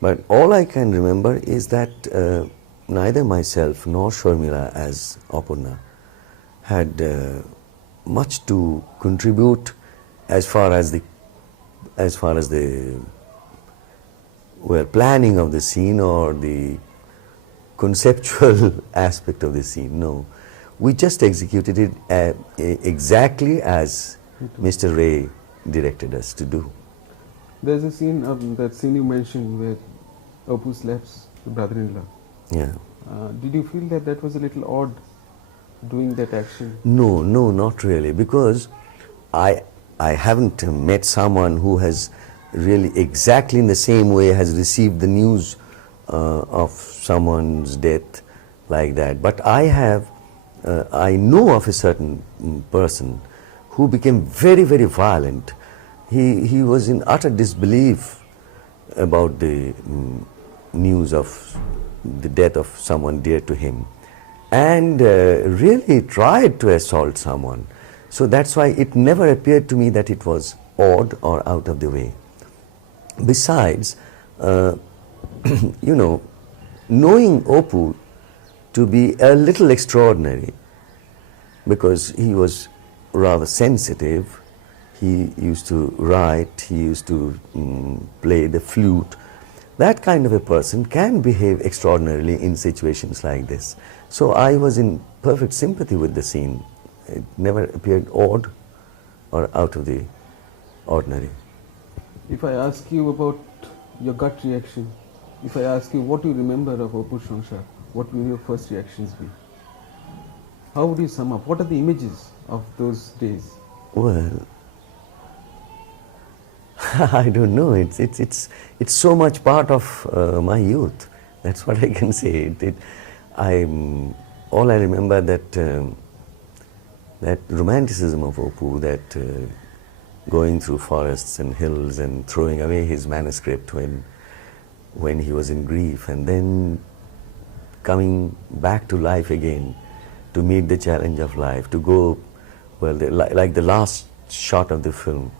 but all I can remember is that neither myself nor Soumitra as Aparna had much to contribute as far as the planning of the scene or the conceptual aspect of the scene. No, we just executed it exactly as Mr. Ray directed us to do. There's a scene, that scene you mentioned where Opu slaps the brother-in-law. Yeah. Did you feel that that was a little odd, doing that action? No, not really, because I haven't met someone who has really exactly in the same way has received the news of someone's death like that. But I know of a certain person who became very, very violent. He was in utter disbelief about the news of the death of someone dear to him, and really tried to assault someone. So that's why it never appeared to me that it was odd or out of the way. Besides, you know, knowing Opu to be a little extraordinary, because he was rather sensitive, he used to write, he used to play the flute. That kind of a person can behave extraordinarily in situations like this. So I was in perfect sympathy with the scene. It never appeared odd or out of the ordinary. If I ask you about your gut reaction, if I ask you what you remember of Opu's Sangsar, what will your first reactions be? How would you sum up? What are the images of those days? Well, I don't know. It's so much part of my youth. That's what I can say. All I remember that that romanticism of Opu, that going through forests and hills and throwing away his manuscript when he was in grief, and then coming back to life again to meet the challenge of life, to go, well, like the last shot of the film,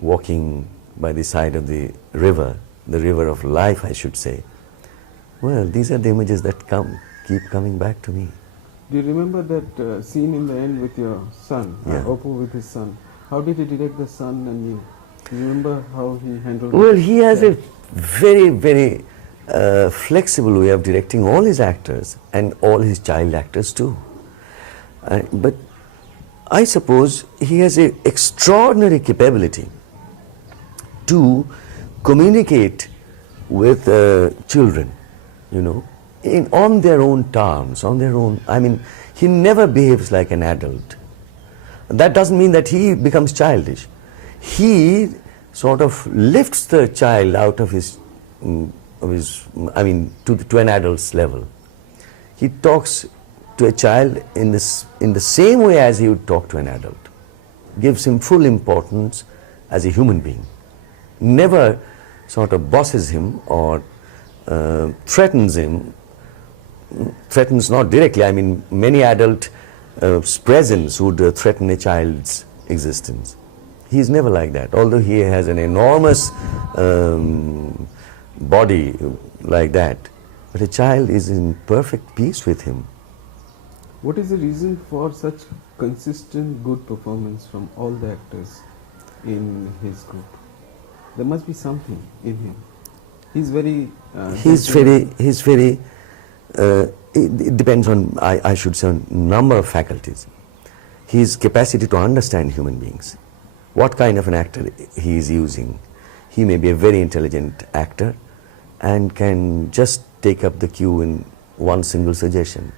walking by the side of the river of life, I should say. Well, these are the images that keep coming back to me. Do you remember that scene in the end with your son, Yeah. Opu with his son? How did he direct the son and you? Do you remember how he handled it? Well, he has a very, very flexible way of directing all his actors and all his child actors too. But I suppose he has an extraordinary capability to communicate with children, you know, on their own terms, on their own. I mean, he never behaves like an adult. That doesn't mean that he becomes childish. He sort of lifts the child out of his, I mean, to an adult's level. He talks to a child in the same way as he would talk to an adult. Gives him full importance as a human being. Never sort of bosses him or threatens him. Threatens not directly. I mean, many adult presence would threaten a child's existence. He is never like that. Although he has an enormous body like that, but a child is in perfect peace with him. What is the reason for such consistent good performance from all the actors in his group? There must be something in him. He's very... it depends on, I should say, on number of faculties. His capacity to understand human beings. What kind of an actor he is using. He may be a very intelligent actor and can just take up the cue in one single suggestion.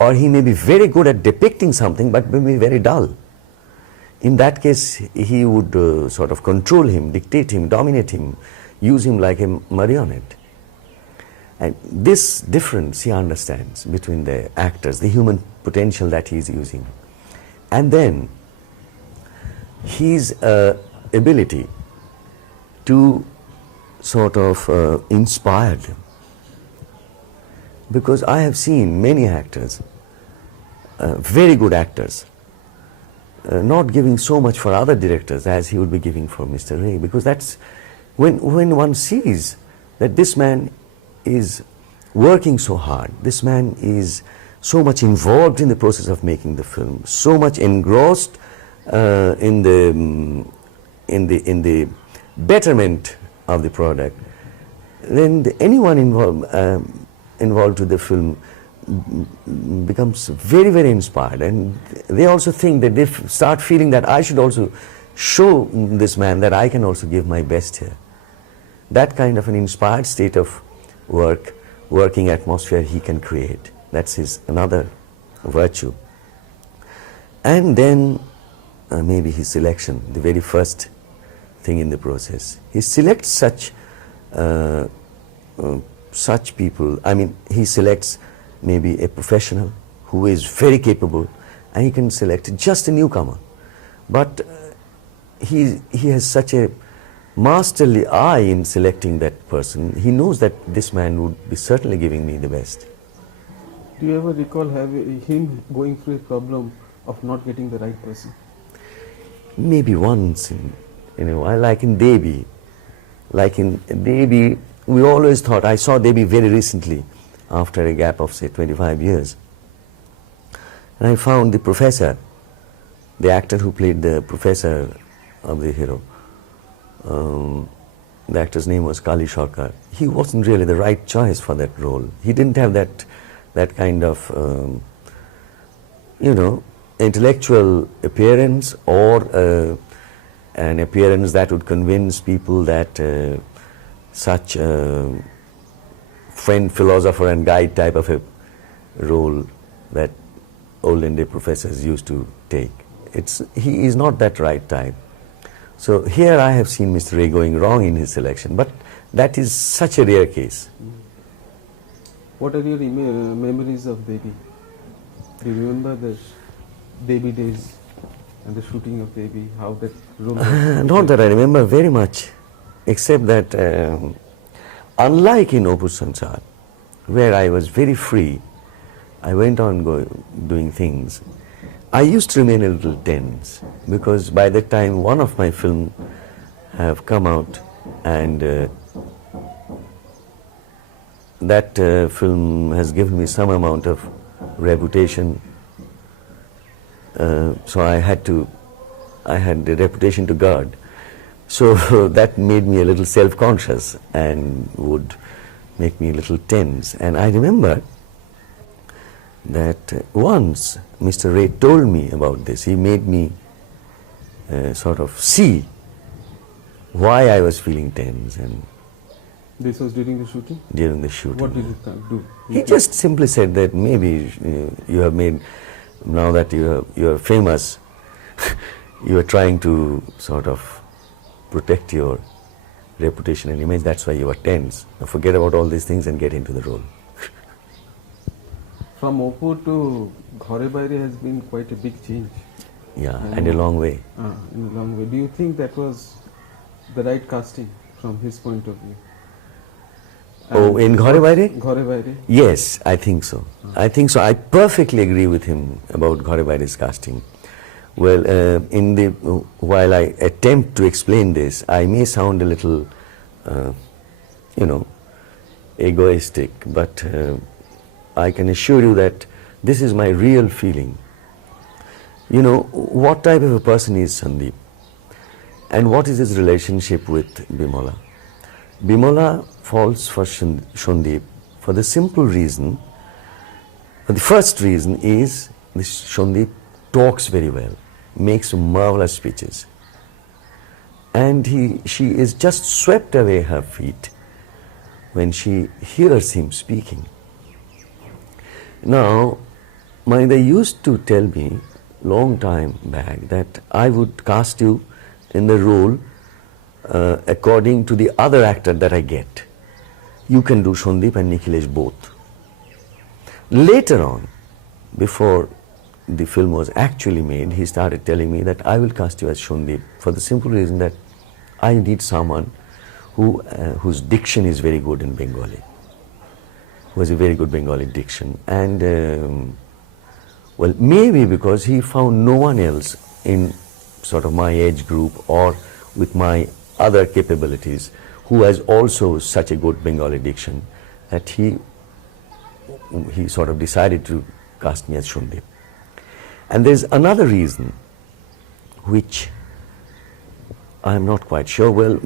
Or he may be very good at depicting something but may be very dull. In that case, he would sort of control him, dictate him, dominate him, use him like a marionette. And this difference he understands between the actors, the human potential that he is using. And then his ability to sort of inspire them. Because I have seen many actors, very good actors, not giving so much for other directors as he would be giving for Mr. Ray, because that's when one sees that this man is working so hard, this man is so much involved in the process of making the film, so much engrossed in the betterment of the product, then anyone involved with the film becomes very, very inspired, and they also think that they start feeling that I should also show this man that I can also give my best here. That kind of an inspired state of working atmosphere he can create. That's his another virtue. And then maybe his selection, the very first thing in the process. He selects such people. I mean, he selects maybe a professional who is very capable, and he can select just a newcomer. But he has such a masterly eye in selecting that person. He knows that this man would be certainly giving me the best. Do you ever recall him going through a problem of not getting the right person? Maybe once, like in Devi. Like in Devi, we always thought, I saw Devi very recently, after a gap of say 25 years. And I found the professor, the actor who played the professor of the hero. The actor's name was Kali Sharkar. He wasn't really the right choice for that role. He didn't have that kind of, intellectual appearance, or an appearance that would convince people that such friend, philosopher and guide type of a role that olden day professors used to take. He is not that right type. So here I have seen Mr. Ray going wrong in his selection, but that is such a rare case. What are your memories of Devi? Do you remember the Devi days and the shooting of Devi, how that role was? Not that I remember very much, except that unlike in Opus Sansar, where I was very free, I went on doing things. I used to remain a little tense, because by that time one of my films have come out, and that film has given me some amount of reputation. So I had the reputation to guard. So that made me a little self-conscious and would make me a little tense. And I remember that once Mr. Ray told me about this. He made me sort of see why I was feeling tense and This was during the shooting? during the shooting. What did he do? He just simply said that maybe you have made, now that you are famous, you are trying to sort of protect your reputation and image, that's why you are tense. Now forget about all these things and get into the role. From Opur to Ghore Baire has been quite a big change. Yeah, and a long way. In a long way. Do you think that was the right casting from his point of view? Oh, in Ghore Baire? Ghore Baire? Yes, I think so. I think so. I perfectly agree with him about Ghore Baire's casting. Well, while I attempt to explain this, I may sound a little, egoistic, but I can assure you that this is my real feeling. You know, what type of a person is Sandeep? And what is his relationship with Bimola? Bimola falls for Sandeep for the simple reason, the first reason is this Sandeep talks very well, makes marvelous speeches, and she is just swept away her feet when she hears him speaking. Now, they used to tell me long time back that I would cast you in the role according to the other actor that I get. You can do Sandeep and Nikhilesh both. Later on, before the film was actually made, he started telling me that I will cast you as Sandeep for the simple reason that I need someone whose diction is very good in Bengali, who has a very good Bengali diction. And well, maybe because he found no one else in sort of my age group or with my other capabilities who has also such a good Bengali diction, that he sort of decided to cast me as Sandeep. And there's another reason which I'm not quite sure. Well,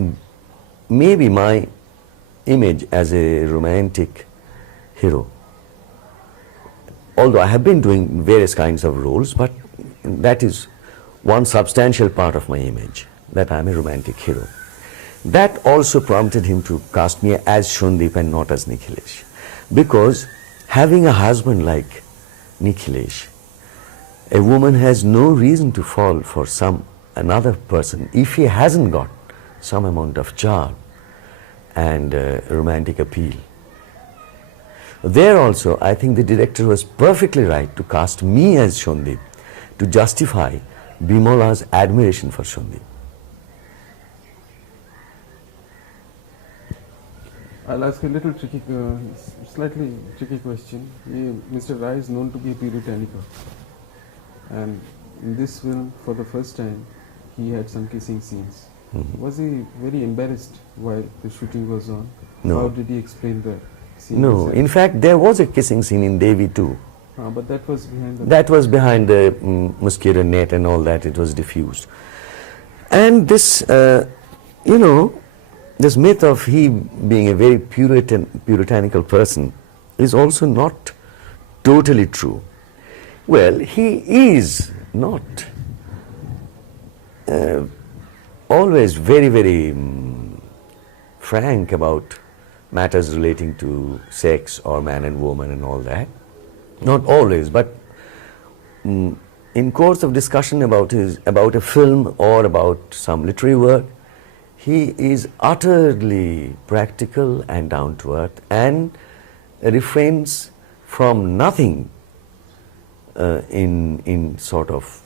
maybe my image as a romantic hero, although I have been doing various kinds of roles, but that is one substantial part of my image, that I'm a romantic hero. That also prompted him to cast me as Sandeep and not as Nikhilesh. Because having a husband like Nikhilesh, a woman has no reason to fall for another person if he hasn't got some amount of charm and romantic appeal. There also, I think the director was perfectly right to cast me as Sandeep to justify Bimola's admiration for Sandeep. I'll ask a little tricky, slightly tricky question. Mr. Ray is known to be a puritanical, and in this film, for the first time, he had some kissing scenes. Was he very embarrassed while the shooting was on? No. How did he explain the scene? No, in fact, there was a kissing scene in Devi too. But that was behind the... That was behind the mosquito net and all that, it was diffused. And this, this myth of he being a very puritanical person is also not totally true. Well, he is not always very, very frank about matters relating to sex or man and woman and all that. Not always, but in course of discussion about a film or about some literary work, he is utterly practical and down to earth and refrains from nothing in sort of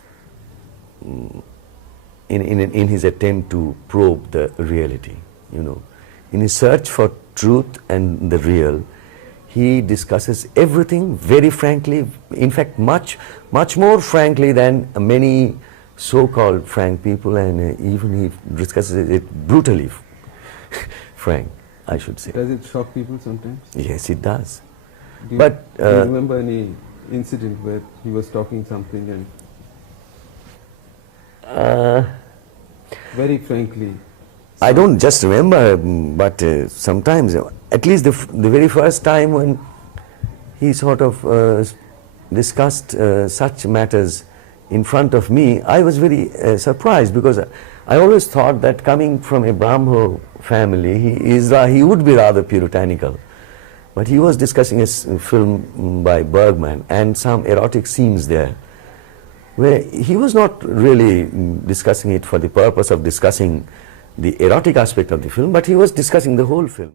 in his attempt to probe the reality. In his search for truth and the real, he discusses everything very frankly, in fact much more frankly than many so-called frank people, and even he discusses it brutally frank, I should say. Does it shock people sometimes? Yes, it does. Do you remember any incident where he was talking something and very frankly? I don't just remember, but sometimes, at least the very first time when he sort of discussed such matters in front of me, I was very surprised, because I always thought that coming from a Brahmo family, he would be rather puritanical. But he was discussing a film by Bergman and some erotic scenes there, where he was not really discussing it for the purpose of discussing the erotic aspect of the film, but he was discussing the whole film.